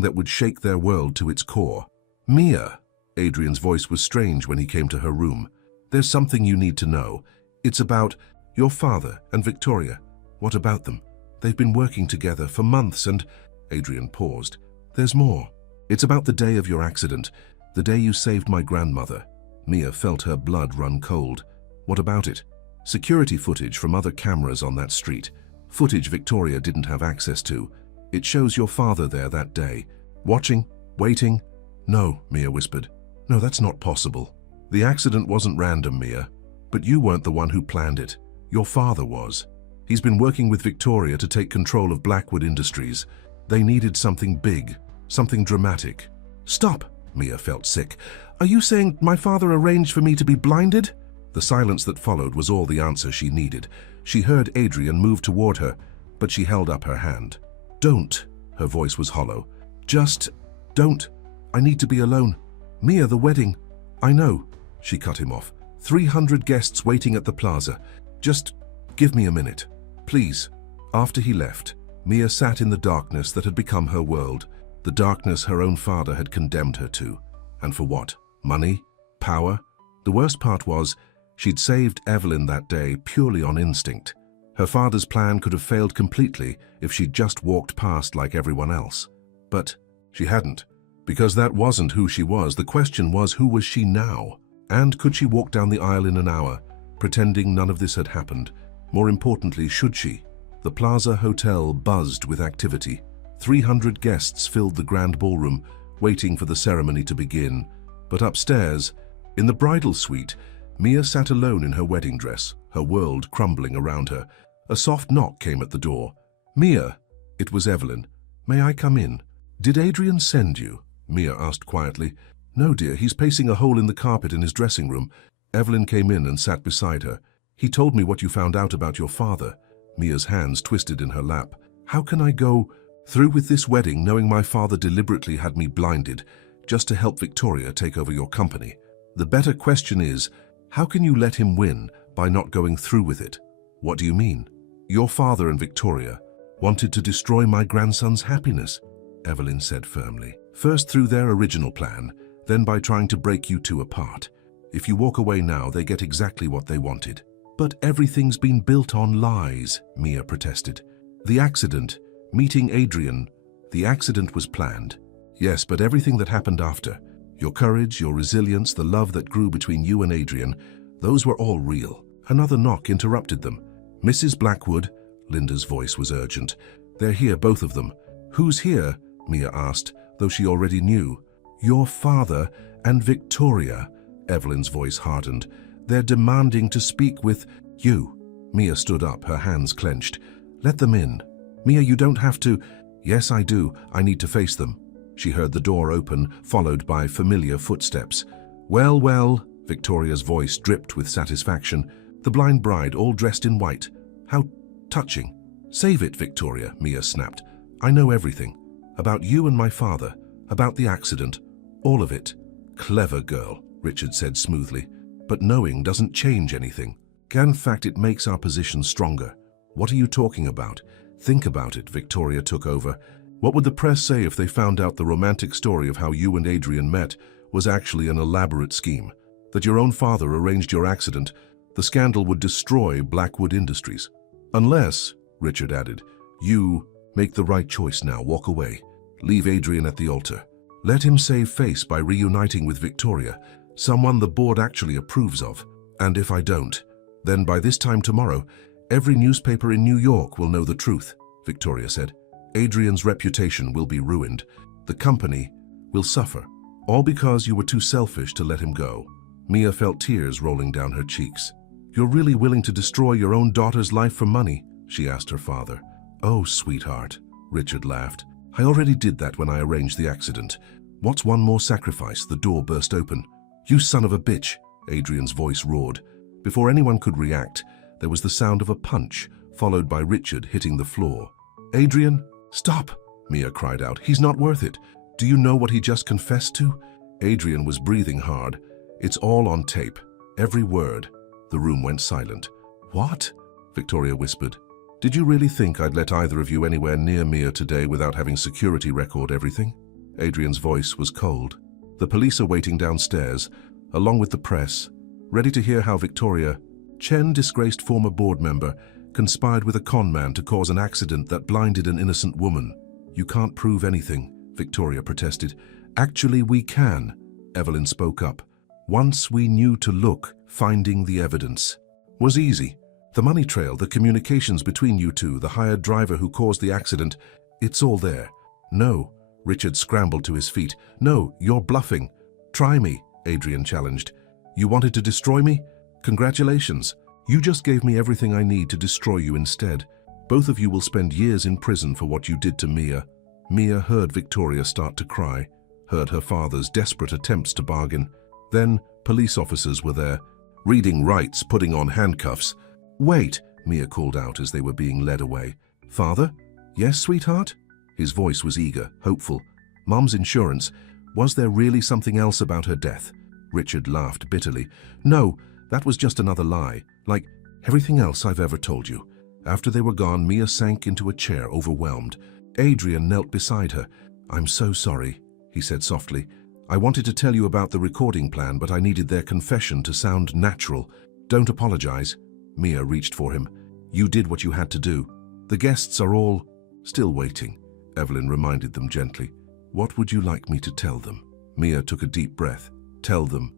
that would shake their world to its core. Mia, Adrian's voice was strange when he came to her room. There's something you need to know. It's about your father and Victoria. What about them? They've been working together for months and... Adrian paused. There's more. It's about the day of your accident, the day you saved my grandmother. Mia felt her blood run cold. What about it? Security footage from other cameras on that street. Footage Victoria didn't have access to. It shows your father there that day. Watching? Waiting? No, Mia whispered. No, that's not possible. The accident wasn't random, Mia. But you weren't the one who planned it. Your father was. He's been working with Victoria to take control of Blackwood Industries. They needed something big, something dramatic. Stop, Mia felt sick. Are you saying my father arranged for me to be blinded? The silence that followed was all the answer she needed. She heard Adrian move toward her, but she held up her hand. Don't, her voice was hollow. Just don't. I need to be alone. Mia, the wedding. I know, she cut him off. 300 guests waiting at the plaza. Just give me a minute, please. After he left, Mia sat in the darkness that had become her world, the darkness her own father had condemned her to. And for what? Money? Power? The worst part was, she'd saved Evelyn that day purely on instinct. Her father's plan could have failed completely if she'd just walked past like everyone else. But she hadn't, because that wasn't who she was. The question was, who was she now? And could she walk down the aisle in an hour, pretending none of this had happened. More importantly, should she? The Plaza Hotel buzzed with activity. 300 guests filled the grand ballroom, waiting for the ceremony to begin. But upstairs, in the bridal suite, Mia sat alone in her wedding dress, her world crumbling around her. A soft knock came at the door. "Mia," it was Evelyn. "May I come in?" "Did Adrian send you?" Mia asked quietly. "No, dear, he's pacing a hole in the carpet in his dressing room." Evelyn came in and sat beside her. "He told me what you found out about your father." Mia's hands twisted in her lap. "How can I go through with this wedding knowing my father deliberately had me blinded just to help Victoria take over your company? The better question is, how can you let him win by not going through with it?" "What do you mean?" "Your father and Victoria wanted to destroy my grandson's happiness," Evelyn said firmly. "First through their original plan, then by trying to break you two apart. If you walk away now, they get exactly what they wanted." "But everything's been built on lies," Mia protested. "The accident, meeting Adrian, the accident was planned. Yes, but everything that happened after, your courage, your resilience, the love that grew between you and Adrian, those were all real." Another knock interrupted them. "Mrs. Blackwood," Linda's voice was urgent. "They're here, both of them." "Who's here?" Mia asked, though she already knew. "Your father and Victoria," Evelyn's voice hardened. "They're demanding to speak with you." Mia stood up, her hands clenched. "Let them in." "Mia, you don't have to." "Yes, I do. I need to face them." She heard the door open, followed by familiar footsteps. "Well, well," Victoria's voice dripped with satisfaction. "The blind bride, all dressed in white. How touching." "Save it, Victoria," Mia snapped. "I know everything. About you and my father. About the accident. All of it." "Clever girl," Richard said smoothly. "But knowing doesn't change anything. In fact, it makes our position stronger." "What are you talking about?" "Think about it," Victoria took over. "What would the press say if they found out the romantic story of how you and Adrian met was actually an elaborate scheme? That your own father arranged your accident? The scandal would destroy Blackwood Industries. Unless," Richard added, "you make the right choice now, walk away. Leave Adrian at the altar. Let him save face by reuniting with Victoria, someone the board actually approves of. And if I don't, then by this time tomorrow, every newspaper in New York will know the truth," Victoria said. "Adrian's reputation will be ruined. The company will suffer. All because you were too selfish to let him go." Mia felt tears rolling down her cheeks. "You're really willing to destroy your own daughter's life for money?" she asked her father. "Oh, sweetheart," Richard laughed. "I already did that when I arranged the accident. What's one more sacrifice?" The door burst open. "You son of a bitch," Adrian's voice roared. Before anyone could react, there was the sound of a punch, followed by Richard hitting the floor. "Adrian, stop!" Mia cried out. "He's not worth it. Do you know what he just confessed to?" Adrian was breathing hard. "It's all on tape. Every word." The room went silent. "What?" Victoria whispered. "Did you really think I'd let either of you anywhere near Mia today without having security record everything?" Adrian's voice was cold. "The police are waiting downstairs, along with the press, ready to hear how Victoria, Chen, disgraced former board member, conspired with a con man to cause an accident that blinded an innocent woman." "You can't prove anything," Victoria protested. "Actually, we can," Evelyn spoke up. "Once we knew to look, finding the evidence was easy. The money trail, the communications between you two, the hired driver who caused the accident, it's all there." "No," Richard scrambled to his feet. "No, you're bluffing." "Try me," Adrian challenged. "You wanted to destroy me? Congratulations. You just gave me everything I need to destroy you instead. Both of you will spend years in prison for what you did to Mia." Mia heard Victoria start to cry, heard her father's desperate attempts to bargain. Then police officers were there, reading rights, putting on handcuffs. "Wait," Mia called out as they were being led away. "Father?" "Yes, sweetheart?" His voice was eager, hopeful. "Mom's insurance. Was there really something else about her death?" Richard laughed bitterly. "No, that was just another lie, like everything else I've ever told you." After they were gone, Mia sank into a chair, overwhelmed. Adrian knelt beside her. "I'm so sorry," he said softly. "I wanted to tell you about the recording plan, but I needed their confession to sound natural. Don't apologize." Mia reached for him. "You did what you had to do. The guests are all still waiting," Evelyn reminded them gently. "What would you like me to tell them?" Mia took a deep breath. Tell them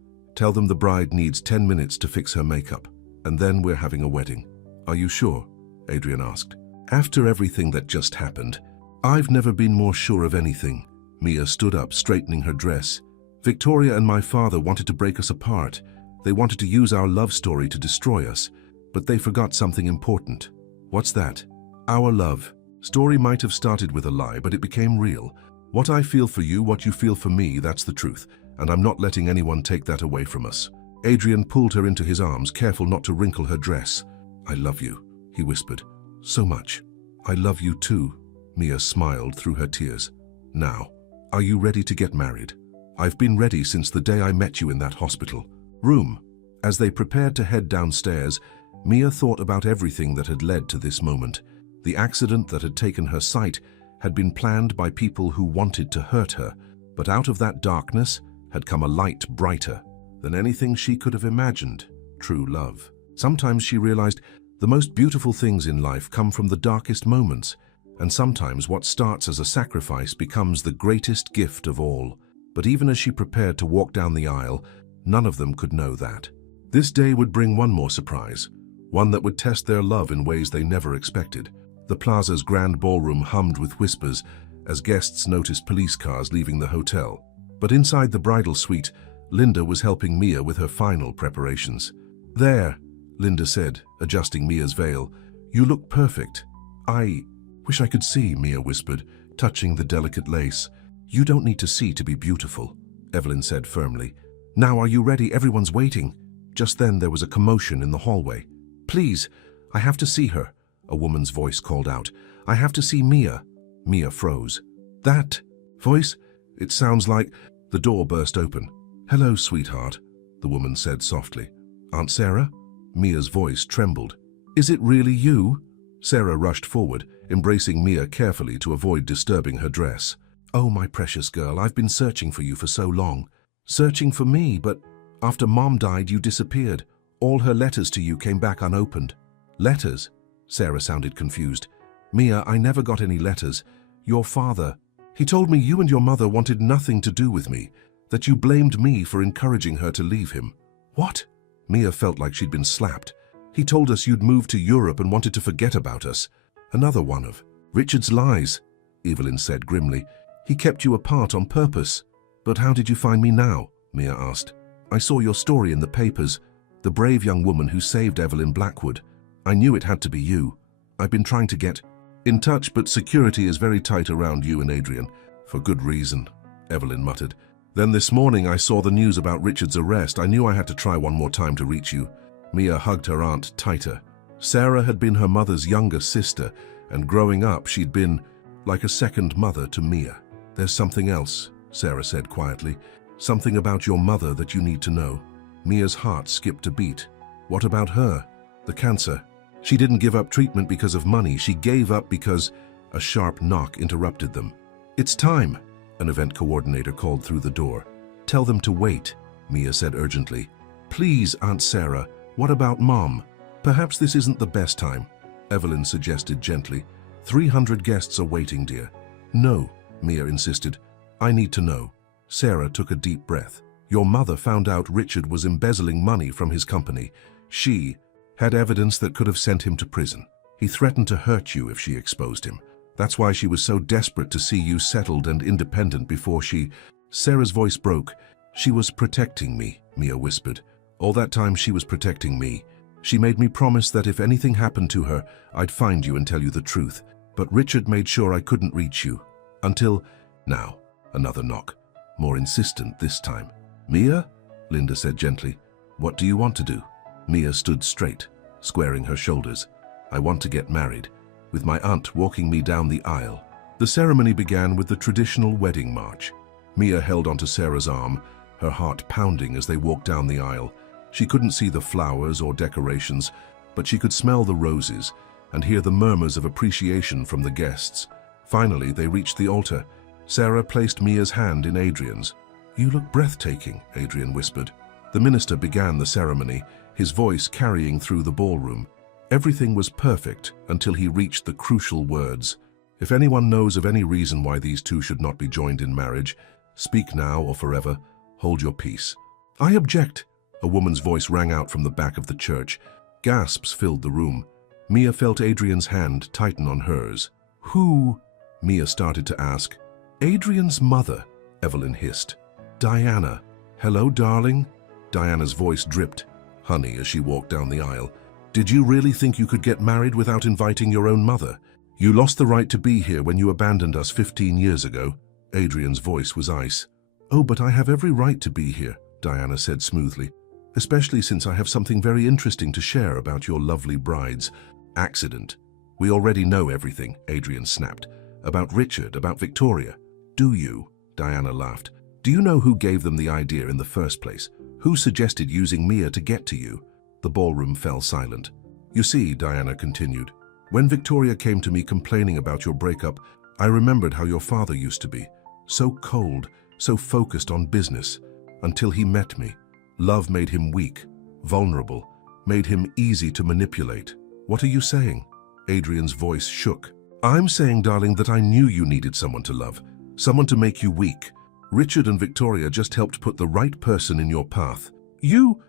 the bride needs 10 minutes to fix her makeup. and then we're having a wedding. Are you sure? Adrian asked. After everything that just happened, I've never been more sure of anything. Mia stood up, straightening her dress. Victoria and my father wanted to break us apart. They wanted to use our love story to destroy us, but they forgot something important. What's that? Our love. Story might have started with a lie, but it became real. What I feel for you, what you feel for me, that's the truth, and I'm not letting anyone take that away from us. Adrian pulled her into his arms, careful not to wrinkle her dress. I love you, he whispered. So much. I love you too. Mia smiled through her tears. Now, are you ready to get married? I've been ready since the day I met you in that hospital room. As they prepared to head downstairs, Mia thought about everything that had led to this moment. The accident that had taken her sight had been planned by people who wanted to hurt her, but out of that darkness had come a light brighter than anything she could have imagined, true love. Sometimes she realized the most beautiful things in life come from the darkest moments, and sometimes what starts as a sacrifice becomes the greatest gift of all. But even as she prepared to walk down the aisle, none of them could know that. This day would bring one more surprise, one that would test their love in ways they never expected. The plaza's grand ballroom hummed with whispers as guests noticed police cars leaving the hotel. But inside the bridal suite, Linda was helping Mia with her final preparations. There, Linda said, adjusting Mia's veil. You look perfect. I wish I could see, Mia whispered, touching the delicate lace. You don't need to see to be beautiful, Evelyn said firmly. Now are you ready? Everyone's waiting. Just then there was a commotion in the hallway. Please, I have to see her, a woman's voice called out. I have to see Mia. Mia froze. That voice? It sounds like... The door burst open. Hello, sweetheart, the woman said softly. Aunt Sarah? Mia's voice trembled. Is it really you? Sarah rushed forward, embracing Mia carefully to avoid disturbing her dress. Oh, my precious girl, I've been searching for you for so long. Searching for me, but after Mom died, you disappeared. All her letters to you came back unopened. Letters? Sarah sounded confused. Mia, I never got any letters. Your father, he told me you and your mother wanted nothing to do with me, that you blamed me for encouraging her to leave him. What? Mia felt like she'd been slapped. He told us you'd moved to Europe and wanted to forget about us. Another one of Richard's lies, Evelyn said grimly. He kept you apart on purpose. But how did you find me now? Mia asked. I saw your story in the papers, the brave young woman who saved Evelyn Blackwood. I knew it had to be you. I've been trying to get in touch, but security is very tight around you and Adrian. For good reason, Evelyn muttered. Then this morning I saw the news about Richard's arrest. I knew I had to try one more time to reach you. Mia hugged her aunt tighter. Sarah had been her mother's younger sister, and growing up she'd been like a second mother to Mia. There's something else, Sarah said quietly. Something about your mother that you need to know. Mia's heart skipped a beat. What about her? The cancer. She didn't give up treatment because of money. She gave up because... A sharp knock interrupted them. It's time, an event coordinator called through the door. Tell them to wait, Mia said urgently. Please, Aunt Sarah, what about Mom? Perhaps this isn't the best time, Evelyn suggested gently. 300 guests are waiting, dear. No, Mia insisted. I need to know. Sarah took a deep breath. Your mother found out Richard was embezzling money from his company. She had evidence that could have sent him to prison. He threatened to hurt you if she exposed him. That's why she was so desperate to see you settled and independent before she... Sarah's voice broke. She was protecting me, Mia whispered. All that time she was protecting me. She made me promise that if anything happened to her, I'd find you and tell you the truth. But Richard made sure I couldn't reach you. Until... Now, another knock. More insistent this time. Mia? Linda said gently. What do you want to do? Mia stood straight, squaring her shoulders. I want to get married, with my aunt walking me down the aisle. The ceremony began with the traditional wedding march. Mia held onto Sarah's arm, her heart pounding as they walked down the aisle. She couldn't see the flowers or decorations, but she could smell the roses and hear the murmurs of appreciation from the guests. Finally, they reached the altar. Sarah placed Mia's hand in Adrian's. You look breathtaking, Adrian whispered. The minister began the ceremony, his voice carrying through the ballroom. Everything was perfect until he reached the crucial words. If anyone knows of any reason why these two should not be joined in marriage, speak now or forever. Hold your peace. I object, a woman's voice rang out from the back of the church. Gasps filled the room. Mia felt Adrian's hand tighten on hers. Who? Mia started to ask. Adrian's mother, Evelyn hissed. Diana. Hello, darling? Diana's voice dripped. Honey, as she walked down the aisle. Did you really think you could get married without inviting your own mother? You lost the right to be here when you abandoned us 15 years ago. Adrian's voice was ice. Oh, but I have every right to be here, Diana said smoothly. Especially since I have something very interesting to share about your lovely bride's accident. We already know everything, Adrian snapped. About Richard, about Victoria. Do you? Diana laughed. Do you know who gave them the idea in the first place? Who suggested using Mia to get to you? The ballroom fell silent. You see, Diana continued, when Victoria came to me complaining about your breakup, I remembered how your father used to be. So cold, so focused on business. Until he met me. Love made him weak, vulnerable, made him easy to manipulate. What are you saying? Adrian's voice shook. I'm saying, darling, that I knew you needed someone to love, someone to make you weak. Richard and Victoria just helped put the right person in your path. You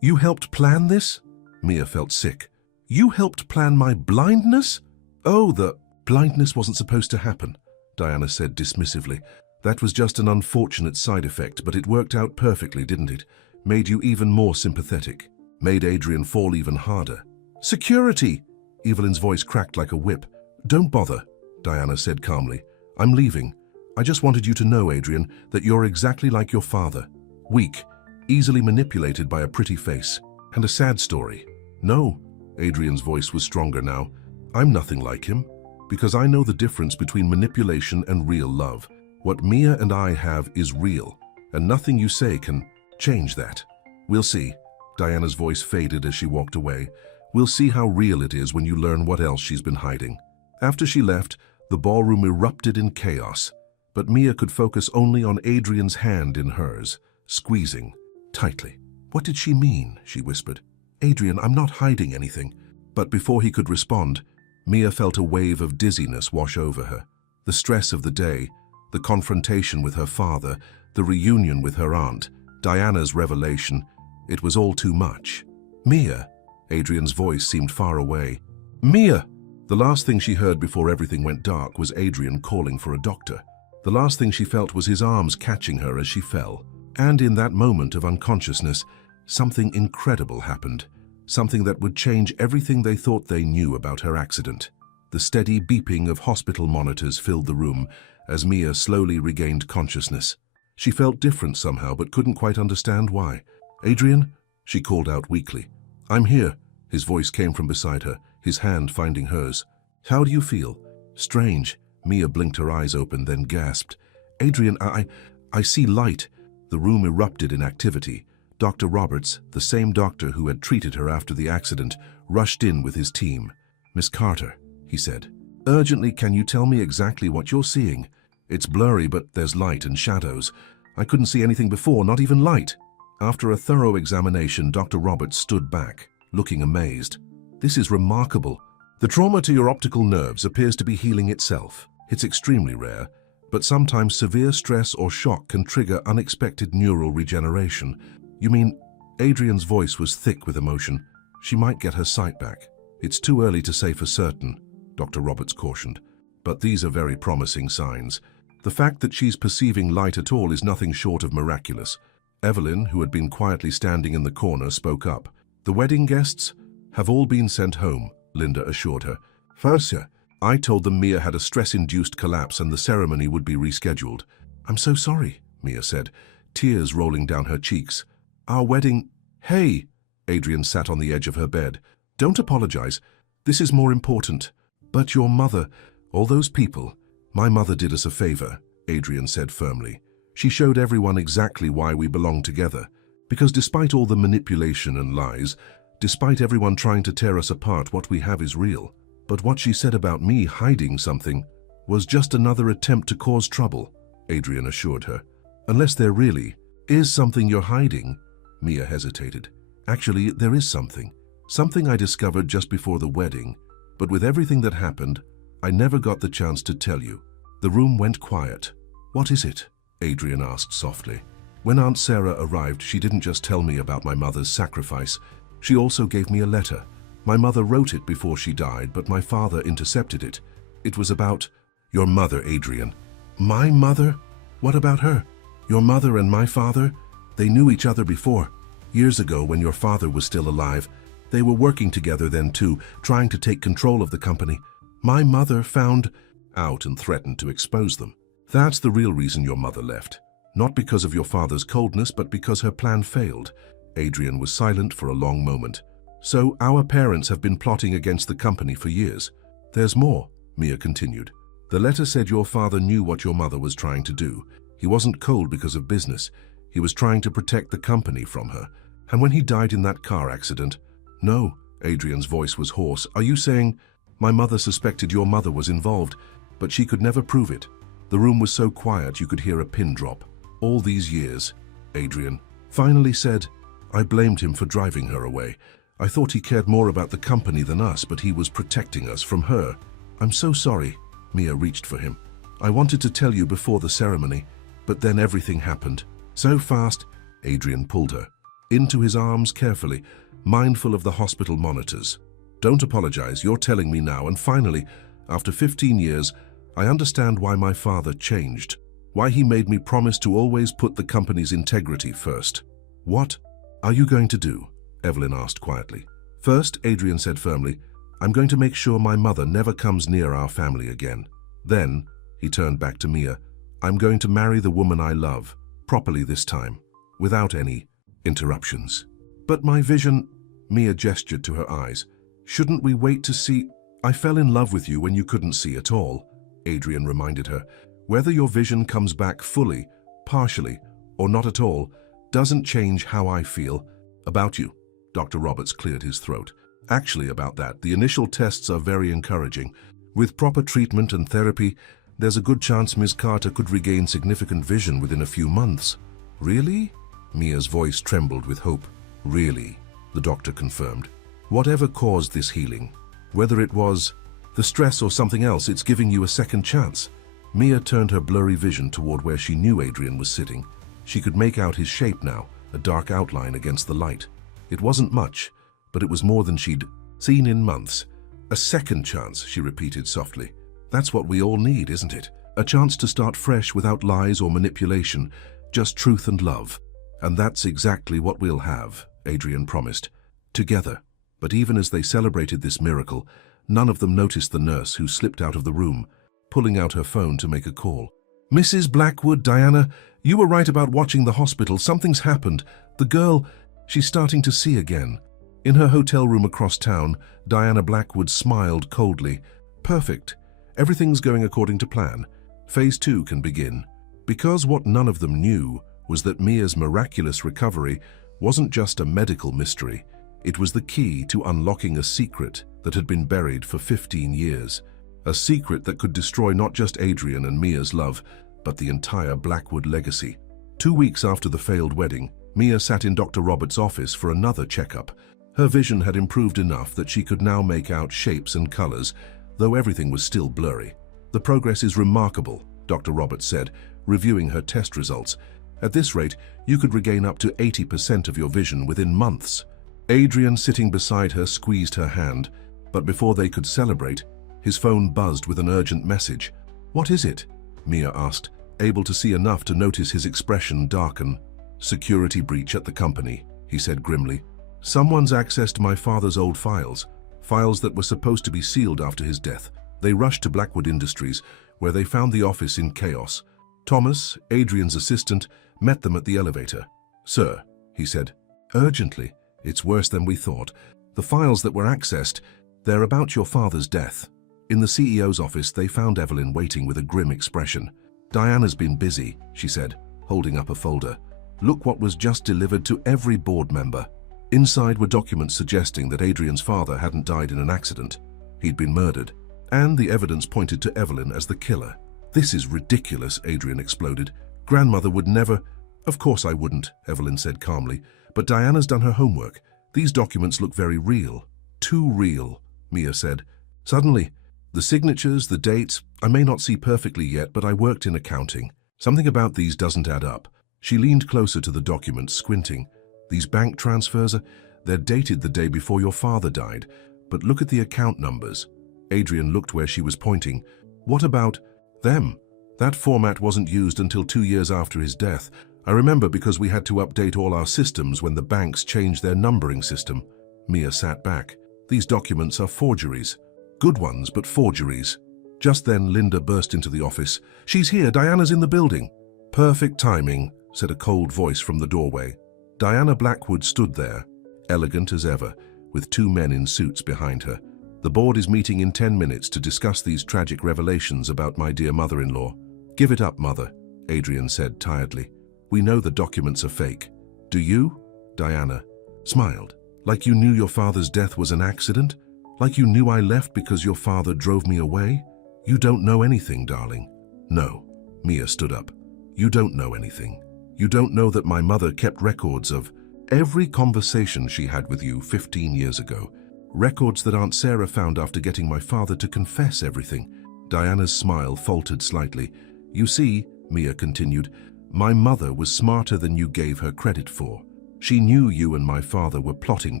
helped plan this? Mia felt sick. You helped plan my blindness? Oh, the blindness wasn't supposed to happen, Diana said dismissively. That was just an unfortunate side effect, but it worked out perfectly, didn't it? Made you even more sympathetic. Made Adrian fall even harder. Security! Evelyn's voice cracked like a whip. Don't bother, Diana said calmly. I'm leaving. I just wanted you to know, Adrian, that you're exactly like your father. Weak, easily manipulated by a pretty face, and a sad story. No, Adrian's voice was stronger now. I'm nothing like him, because I know the difference between manipulation and real love. What Mia and I have is real, and nothing you say can change that. We'll see. Diana's voice faded as she walked away. We'll see how real it is when you learn what else she's been hiding. After she left, the ballroom erupted in chaos, but Mia could focus only on Adrian's hand in hers, squeezing tightly. What did she mean? She whispered. Adrian, I'm not hiding anything. But before he could respond, Mia felt a wave of dizziness wash over her. The stress of the day, the confrontation with her father, the reunion with her aunt, Diana's revelation, it was all too much. Mia! Adrian's voice seemed far away. Mia! The last thing she heard before everything went dark was Adrian calling for a doctor. The last thing she felt was his arms catching her as she fell. And in that moment of unconsciousness, something incredible happened. Something that would change everything they thought they knew about her accident. The steady beeping of hospital monitors filled the room as Mia slowly regained consciousness. She felt different somehow, but couldn't quite understand why. Adrian? She called out weakly. I'm here. His voice came from beside her, his hand finding hers. How do you feel? Strange. Mia blinked her eyes open, then gasped. Adrian, I see light. The room erupted in activity. Dr. Roberts, the same doctor who had treated her after the accident, rushed in with his team. Miss Carter, he said. Urgently, can you tell me exactly what you're seeing? It's blurry, but there's light and shadows. I couldn't see anything before, not even light. After a thorough examination, Dr. Roberts stood back, looking amazed. This is remarkable. The trauma to your optical nerves appears to be healing itself. It's extremely rare, but sometimes severe stress or shock can trigger unexpected neural regeneration. You mean, Adrian's voice was thick with emotion. She might get her sight back. It's too early to say for certain, Dr. Roberts cautioned. But these are very promising signs. The fact that she's perceiving light at all is nothing short of miraculous. Evelyn, who had been quietly standing in the corner, spoke up. The wedding guests have all been sent home, Linda assured her. First, I told them Mia had a stress-induced collapse and the ceremony would be rescheduled. I'm so sorry, Mia said, tears rolling down her cheeks. Our wedding... Hey! Adrian sat on the edge of her bed. Don't apologize. This is more important. But your mother, all those people... My mother did us a favor, Adrian said firmly. She showed everyone exactly why we belong together. Because despite all the manipulation and lies, despite everyone trying to tear us apart, what we have is real. But what she said about me hiding something was just another attempt to cause trouble, Adrian assured her. Unless there really is something you're hiding, Mia hesitated. Actually, there is something. Something I discovered just before the wedding, but with everything that happened, I never got the chance to tell you. The room went quiet. What is it? Adrian asked softly. When Aunt Sarah arrived, she didn't just tell me about my mother's sacrifice. She also gave me a letter My mother wrote it before she died, but my father intercepted it. It was about your mother, Adrian. My mother? What about her? Your mother and my father? They knew each other before. Years ago, when your father was still alive. They were working together then too, trying to take control of the company. My mother found out and threatened to expose them. That's the real reason your mother left. Not because of your father's coldness, but because her plan failed. Adrian was silent for a long moment. So our parents have been plotting against the company for years. There's more, Mia continued. The letter said your father knew what your mother was trying to do. He wasn't cold because of business. He was trying to protect the company from her. And when he died in that car accident... No, Adrian's voice was hoarse. Are you saying my mother suspected your mother was involved, but she could never prove it? The room was so quiet you could hear a pin drop. All these years, Adrian finally said, I blamed him for driving her away. I thought he cared more about the company than us, but he was protecting us from her. I'm so sorry. Mia reached for him. I wanted to tell you before the ceremony, but then everything happened. So fast, Adrian pulled her into his arms carefully, mindful of the hospital monitors. Don't apologize, you're telling me now, and finally, after 15 years, I understand why my father changed, why he made me promise to always put the company's integrity first. What are you going to do? Evelyn asked quietly. First, Adrian said firmly, I'm going to make sure my mother never comes near our family again. Then, he turned back to Mia, I'm going to marry the woman I love, properly this time, without any interruptions. But my vision... Mia gestured to her eyes. Shouldn't we wait to see? I fell in love with you when you couldn't see at all, Adrian reminded her. Whether your vision comes back fully, partially, or not at all, doesn't change how I feel about you. Dr. Roberts cleared his throat. Actually, about that, the initial tests are very encouraging. With proper treatment and therapy, there's a good chance Ms. Carter could regain significant vision within a few months. Really? Mia's voice trembled with hope. Really? The doctor confirmed. Whatever caused this healing, whether it was the stress or something else, it's giving you a second chance. Mia turned her blurry vision toward where she knew Adrian was sitting. She could make out his shape now, a dark outline against the light. It wasn't much, but it was more than she'd seen in months. A second chance, she repeated softly. That's what we all need, isn't it? A chance to start fresh without lies or manipulation, just truth and love. And that's exactly what we'll have, Adrian promised. Together. But even as they celebrated this miracle, none of them noticed the nurse who slipped out of the room, pulling out her phone to make a call. Mrs. Blackwood, Diana, you were right about watching the hospital. Something's happened. The girl, she's starting to see again. In her hotel room across town, Diana Blackwood smiled coldly. Perfect. Everything's going according to plan. Phase 2 can begin. Because what none of them knew was that Mia's miraculous recovery wasn't just a medical mystery. It was the key to unlocking a secret that had been buried for 15 years. A secret that could destroy not just Adrian and Mia's love, but the entire Blackwood legacy. 2 weeks after the failed wedding, Mia sat in Dr. Roberts' office for another checkup. Her vision had improved enough that she could now make out shapes and colors, though everything was still blurry. The progress is remarkable, Dr. Roberts said, reviewing her test results. At this rate, you could regain up to 80% of your vision within months. Adrian, sitting beside her, squeezed her hand, but before they could celebrate, his phone buzzed with an urgent message. What is it? Mia asked, able to see enough to notice his expression darken. Security breach at the company, he said grimly. Someone's accessed my father's old files that were supposed to be sealed after his death. They rushed to Blackwood Industries, where they found the office in chaos. Thomas, Adrian's assistant, met them at the elevator. Sir, he said, urgently. It's worse than we thought. The files that were accessed, they're about your father's death. In the CEO's office, they found Evelyn waiting with a grim expression. Diana's been busy, she said, holding up a folder. Look what was just delivered to every board member. Inside were documents suggesting that Adrian's father hadn't died in an accident. He'd been murdered. And the evidence pointed to Evelyn as the killer. This is ridiculous, Adrian exploded. Grandmother would never... Of course I wouldn't, Evelyn said calmly. But Diana's done her homework. These documents look very real. Too real, Mia said. Suddenly, the signatures, the dates, I may not see perfectly yet, but I worked in accounting. Something about these doesn't add up. She leaned closer to the documents, squinting. These bank transfers, they're dated the day before your father died, But look at the account numbers. Adrian looked where she was pointing. What about them? That format wasn't used until 2 years after his death. I remember because we had to update all our systems when the banks changed their numbering system. Mia sat back. These documents are forgeries. Good ones, but forgeries. Just then, Linda burst into the office. She's here, Diana's in the building. Perfect timing, said a cold voice from the doorway. Diana Blackwood stood there, elegant as ever, with 2 men in suits behind her. The board is meeting in 10 minutes to discuss these tragic revelations about my dear mother-in-law. Give it up, Mother, Adrian said tiredly. We know the documents are fake. Do you? Diana smiled. Like you knew your father's death was an accident? Like you knew I left because your father drove me away? You don't know anything, darling. No. Mia stood up. You don't know anything. You don't know that my mother kept records of every conversation she had with you 15 years ago. Records that Aunt Sarah found after getting my father to confess everything. Diana's smile faltered slightly. You see, Mia continued, my mother was smarter than you gave her credit for. She knew you and my father were plotting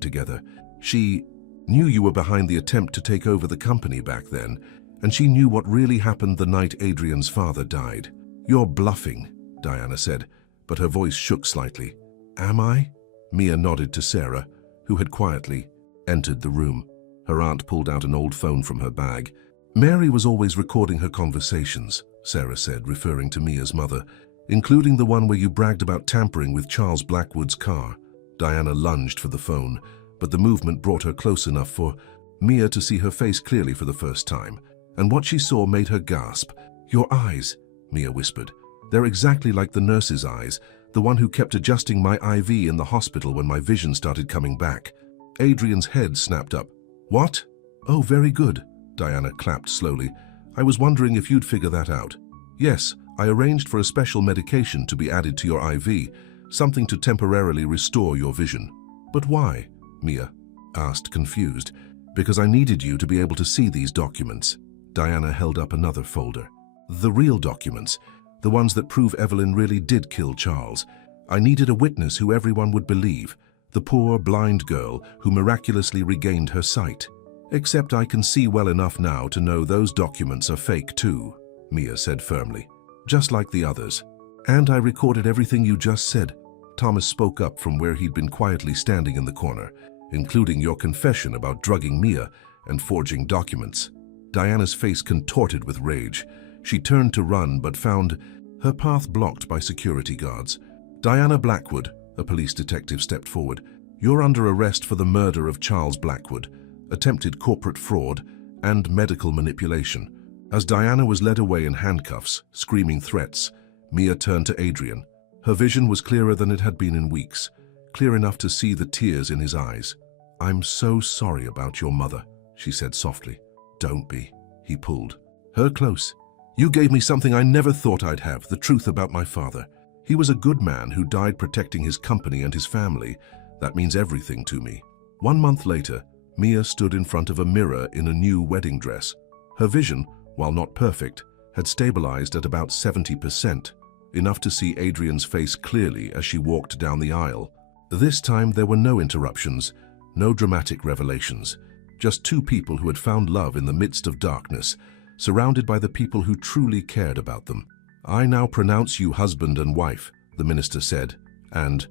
together. She knew you were behind the attempt to take over the company back then, and she knew what really happened the night Adrian's father died. You're bluffing, Diana said, but her voice shook slightly. Am I? Mia nodded to Sarah, who had quietly entered the room. Her aunt pulled out an old phone from her bag. Mary was always recording her conversations, Sarah said, referring to Mia's mother, including the one where you bragged about tampering with Charles Blackwood's car. Diana lunged for the phone, but the movement brought her close enough for Mia to see her face clearly for the first time, and what she saw made her gasp. Your eyes, Mia whispered. They're exactly like the nurse's eyes, the one who kept adjusting my IV in the hospital when my vision started coming back. Adrian's head snapped up. What? Oh, very good. Diana clapped slowly. I was wondering if you'd figure that out. Yes, I arranged for a special medication to be added to your IV, something to temporarily restore your vision. But why? Mia asked, confused. Because I needed you to be able to see these documents. Diana held up another folder. The real documents, the ones that prove Evelyn really did kill Charles. I needed a witness who everyone would believe, the poor blind girl who miraculously regained her sight. Except I can see well enough now to know those documents are fake too, Mia said firmly, just like the others. And I recorded everything you just said. Thomas spoke up from where he'd been quietly standing in the corner, including your confession about drugging Mia and forging documents. Diana's face contorted with rage. She turned to run but found her path blocked by security guards. Diana Blackwood, a police detective stepped forward. You're under arrest for the murder of Charles Blackwood, attempted corporate fraud, and medical manipulation. As Diana was led away in handcuffs, screaming threats, Mia turned to Adrian. Her vision was clearer than it had been in weeks, clear enough to see the tears in his eyes. I'm so sorry about your mother, she said softly. Don't be, he pulled her close. You gave me something I never thought I'd have, the truth about my father. He was a good man who died protecting his company and his family. That means everything to me. 1 month later, Mia stood in front of a mirror in a new wedding dress. Her vision, while not perfect, had stabilized at about 70%, enough to see Adrian's face clearly as she walked down the aisle. This time there were no interruptions, no dramatic revelations, just 2 people who had found love in the midst of darkness, surrounded by the people who truly cared about them. I now pronounce you husband and wife, the minister said, and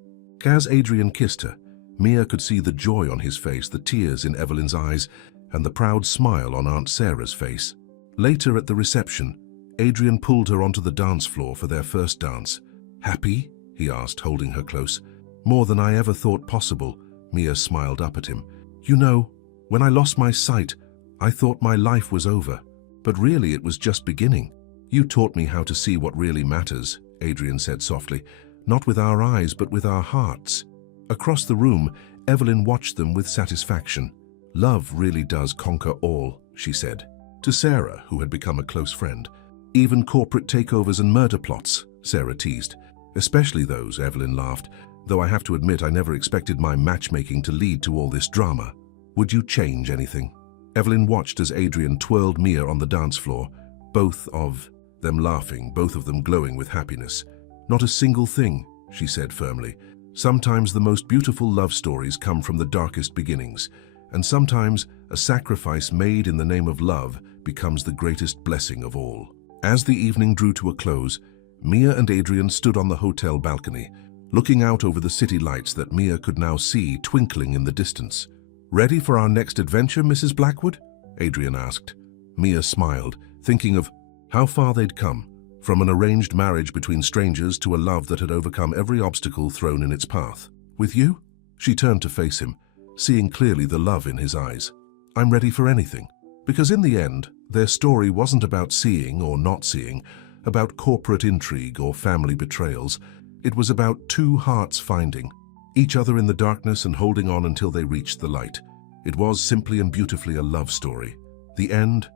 as Adrian kissed her, Mia could see the joy on his face, the tears in Evelyn's eyes, and the proud smile on Aunt Sarah's face. Later at the reception, Adrian pulled her onto the dance floor for their first dance. Happy? He asked, holding her close. More than I ever thought possible, Mia smiled up at him. You know, when I lost my sight, I thought my life was over. But really it was just beginning. You taught me how to see what really matters, Adrian said softly, not with our eyes but with our hearts. Across the room, Evelyn watched them with satisfaction. Love really does conquer all, she said. To Sarah, who had become a close friend. Even corporate takeovers and murder plots, Sarah teased. Especially those, Evelyn laughed, though I have to admit I never expected my matchmaking to lead to all this drama. Would you change anything? Evelyn watched as Adrian twirled Mia on the dance floor, both of them laughing, both of them glowing with happiness. Not a single thing, she said firmly. Sometimes the most beautiful love stories come from the darkest beginnings. and sometimes a sacrifice made in the name of love becomes the greatest blessing of all. As the evening drew to a close, Mia and Adrian stood on the hotel balcony, looking out over the city lights that Mia could now see twinkling in the distance. "Ready for our next adventure, Mrs. Blackwood?" Adrian asked. Mia smiled, thinking of how far they'd come, from an arranged marriage between strangers to a love that had overcome every obstacle thrown in its path. "With you?" She turned to face him, seeing clearly the love in his eyes. "I'm ready for anything." Because in the end, their story wasn't about seeing or not seeing, about corporate intrigue or family betrayals. It was about two hearts finding each other in the darkness and holding on until they reached the light. It was simply and beautifully a love story. The end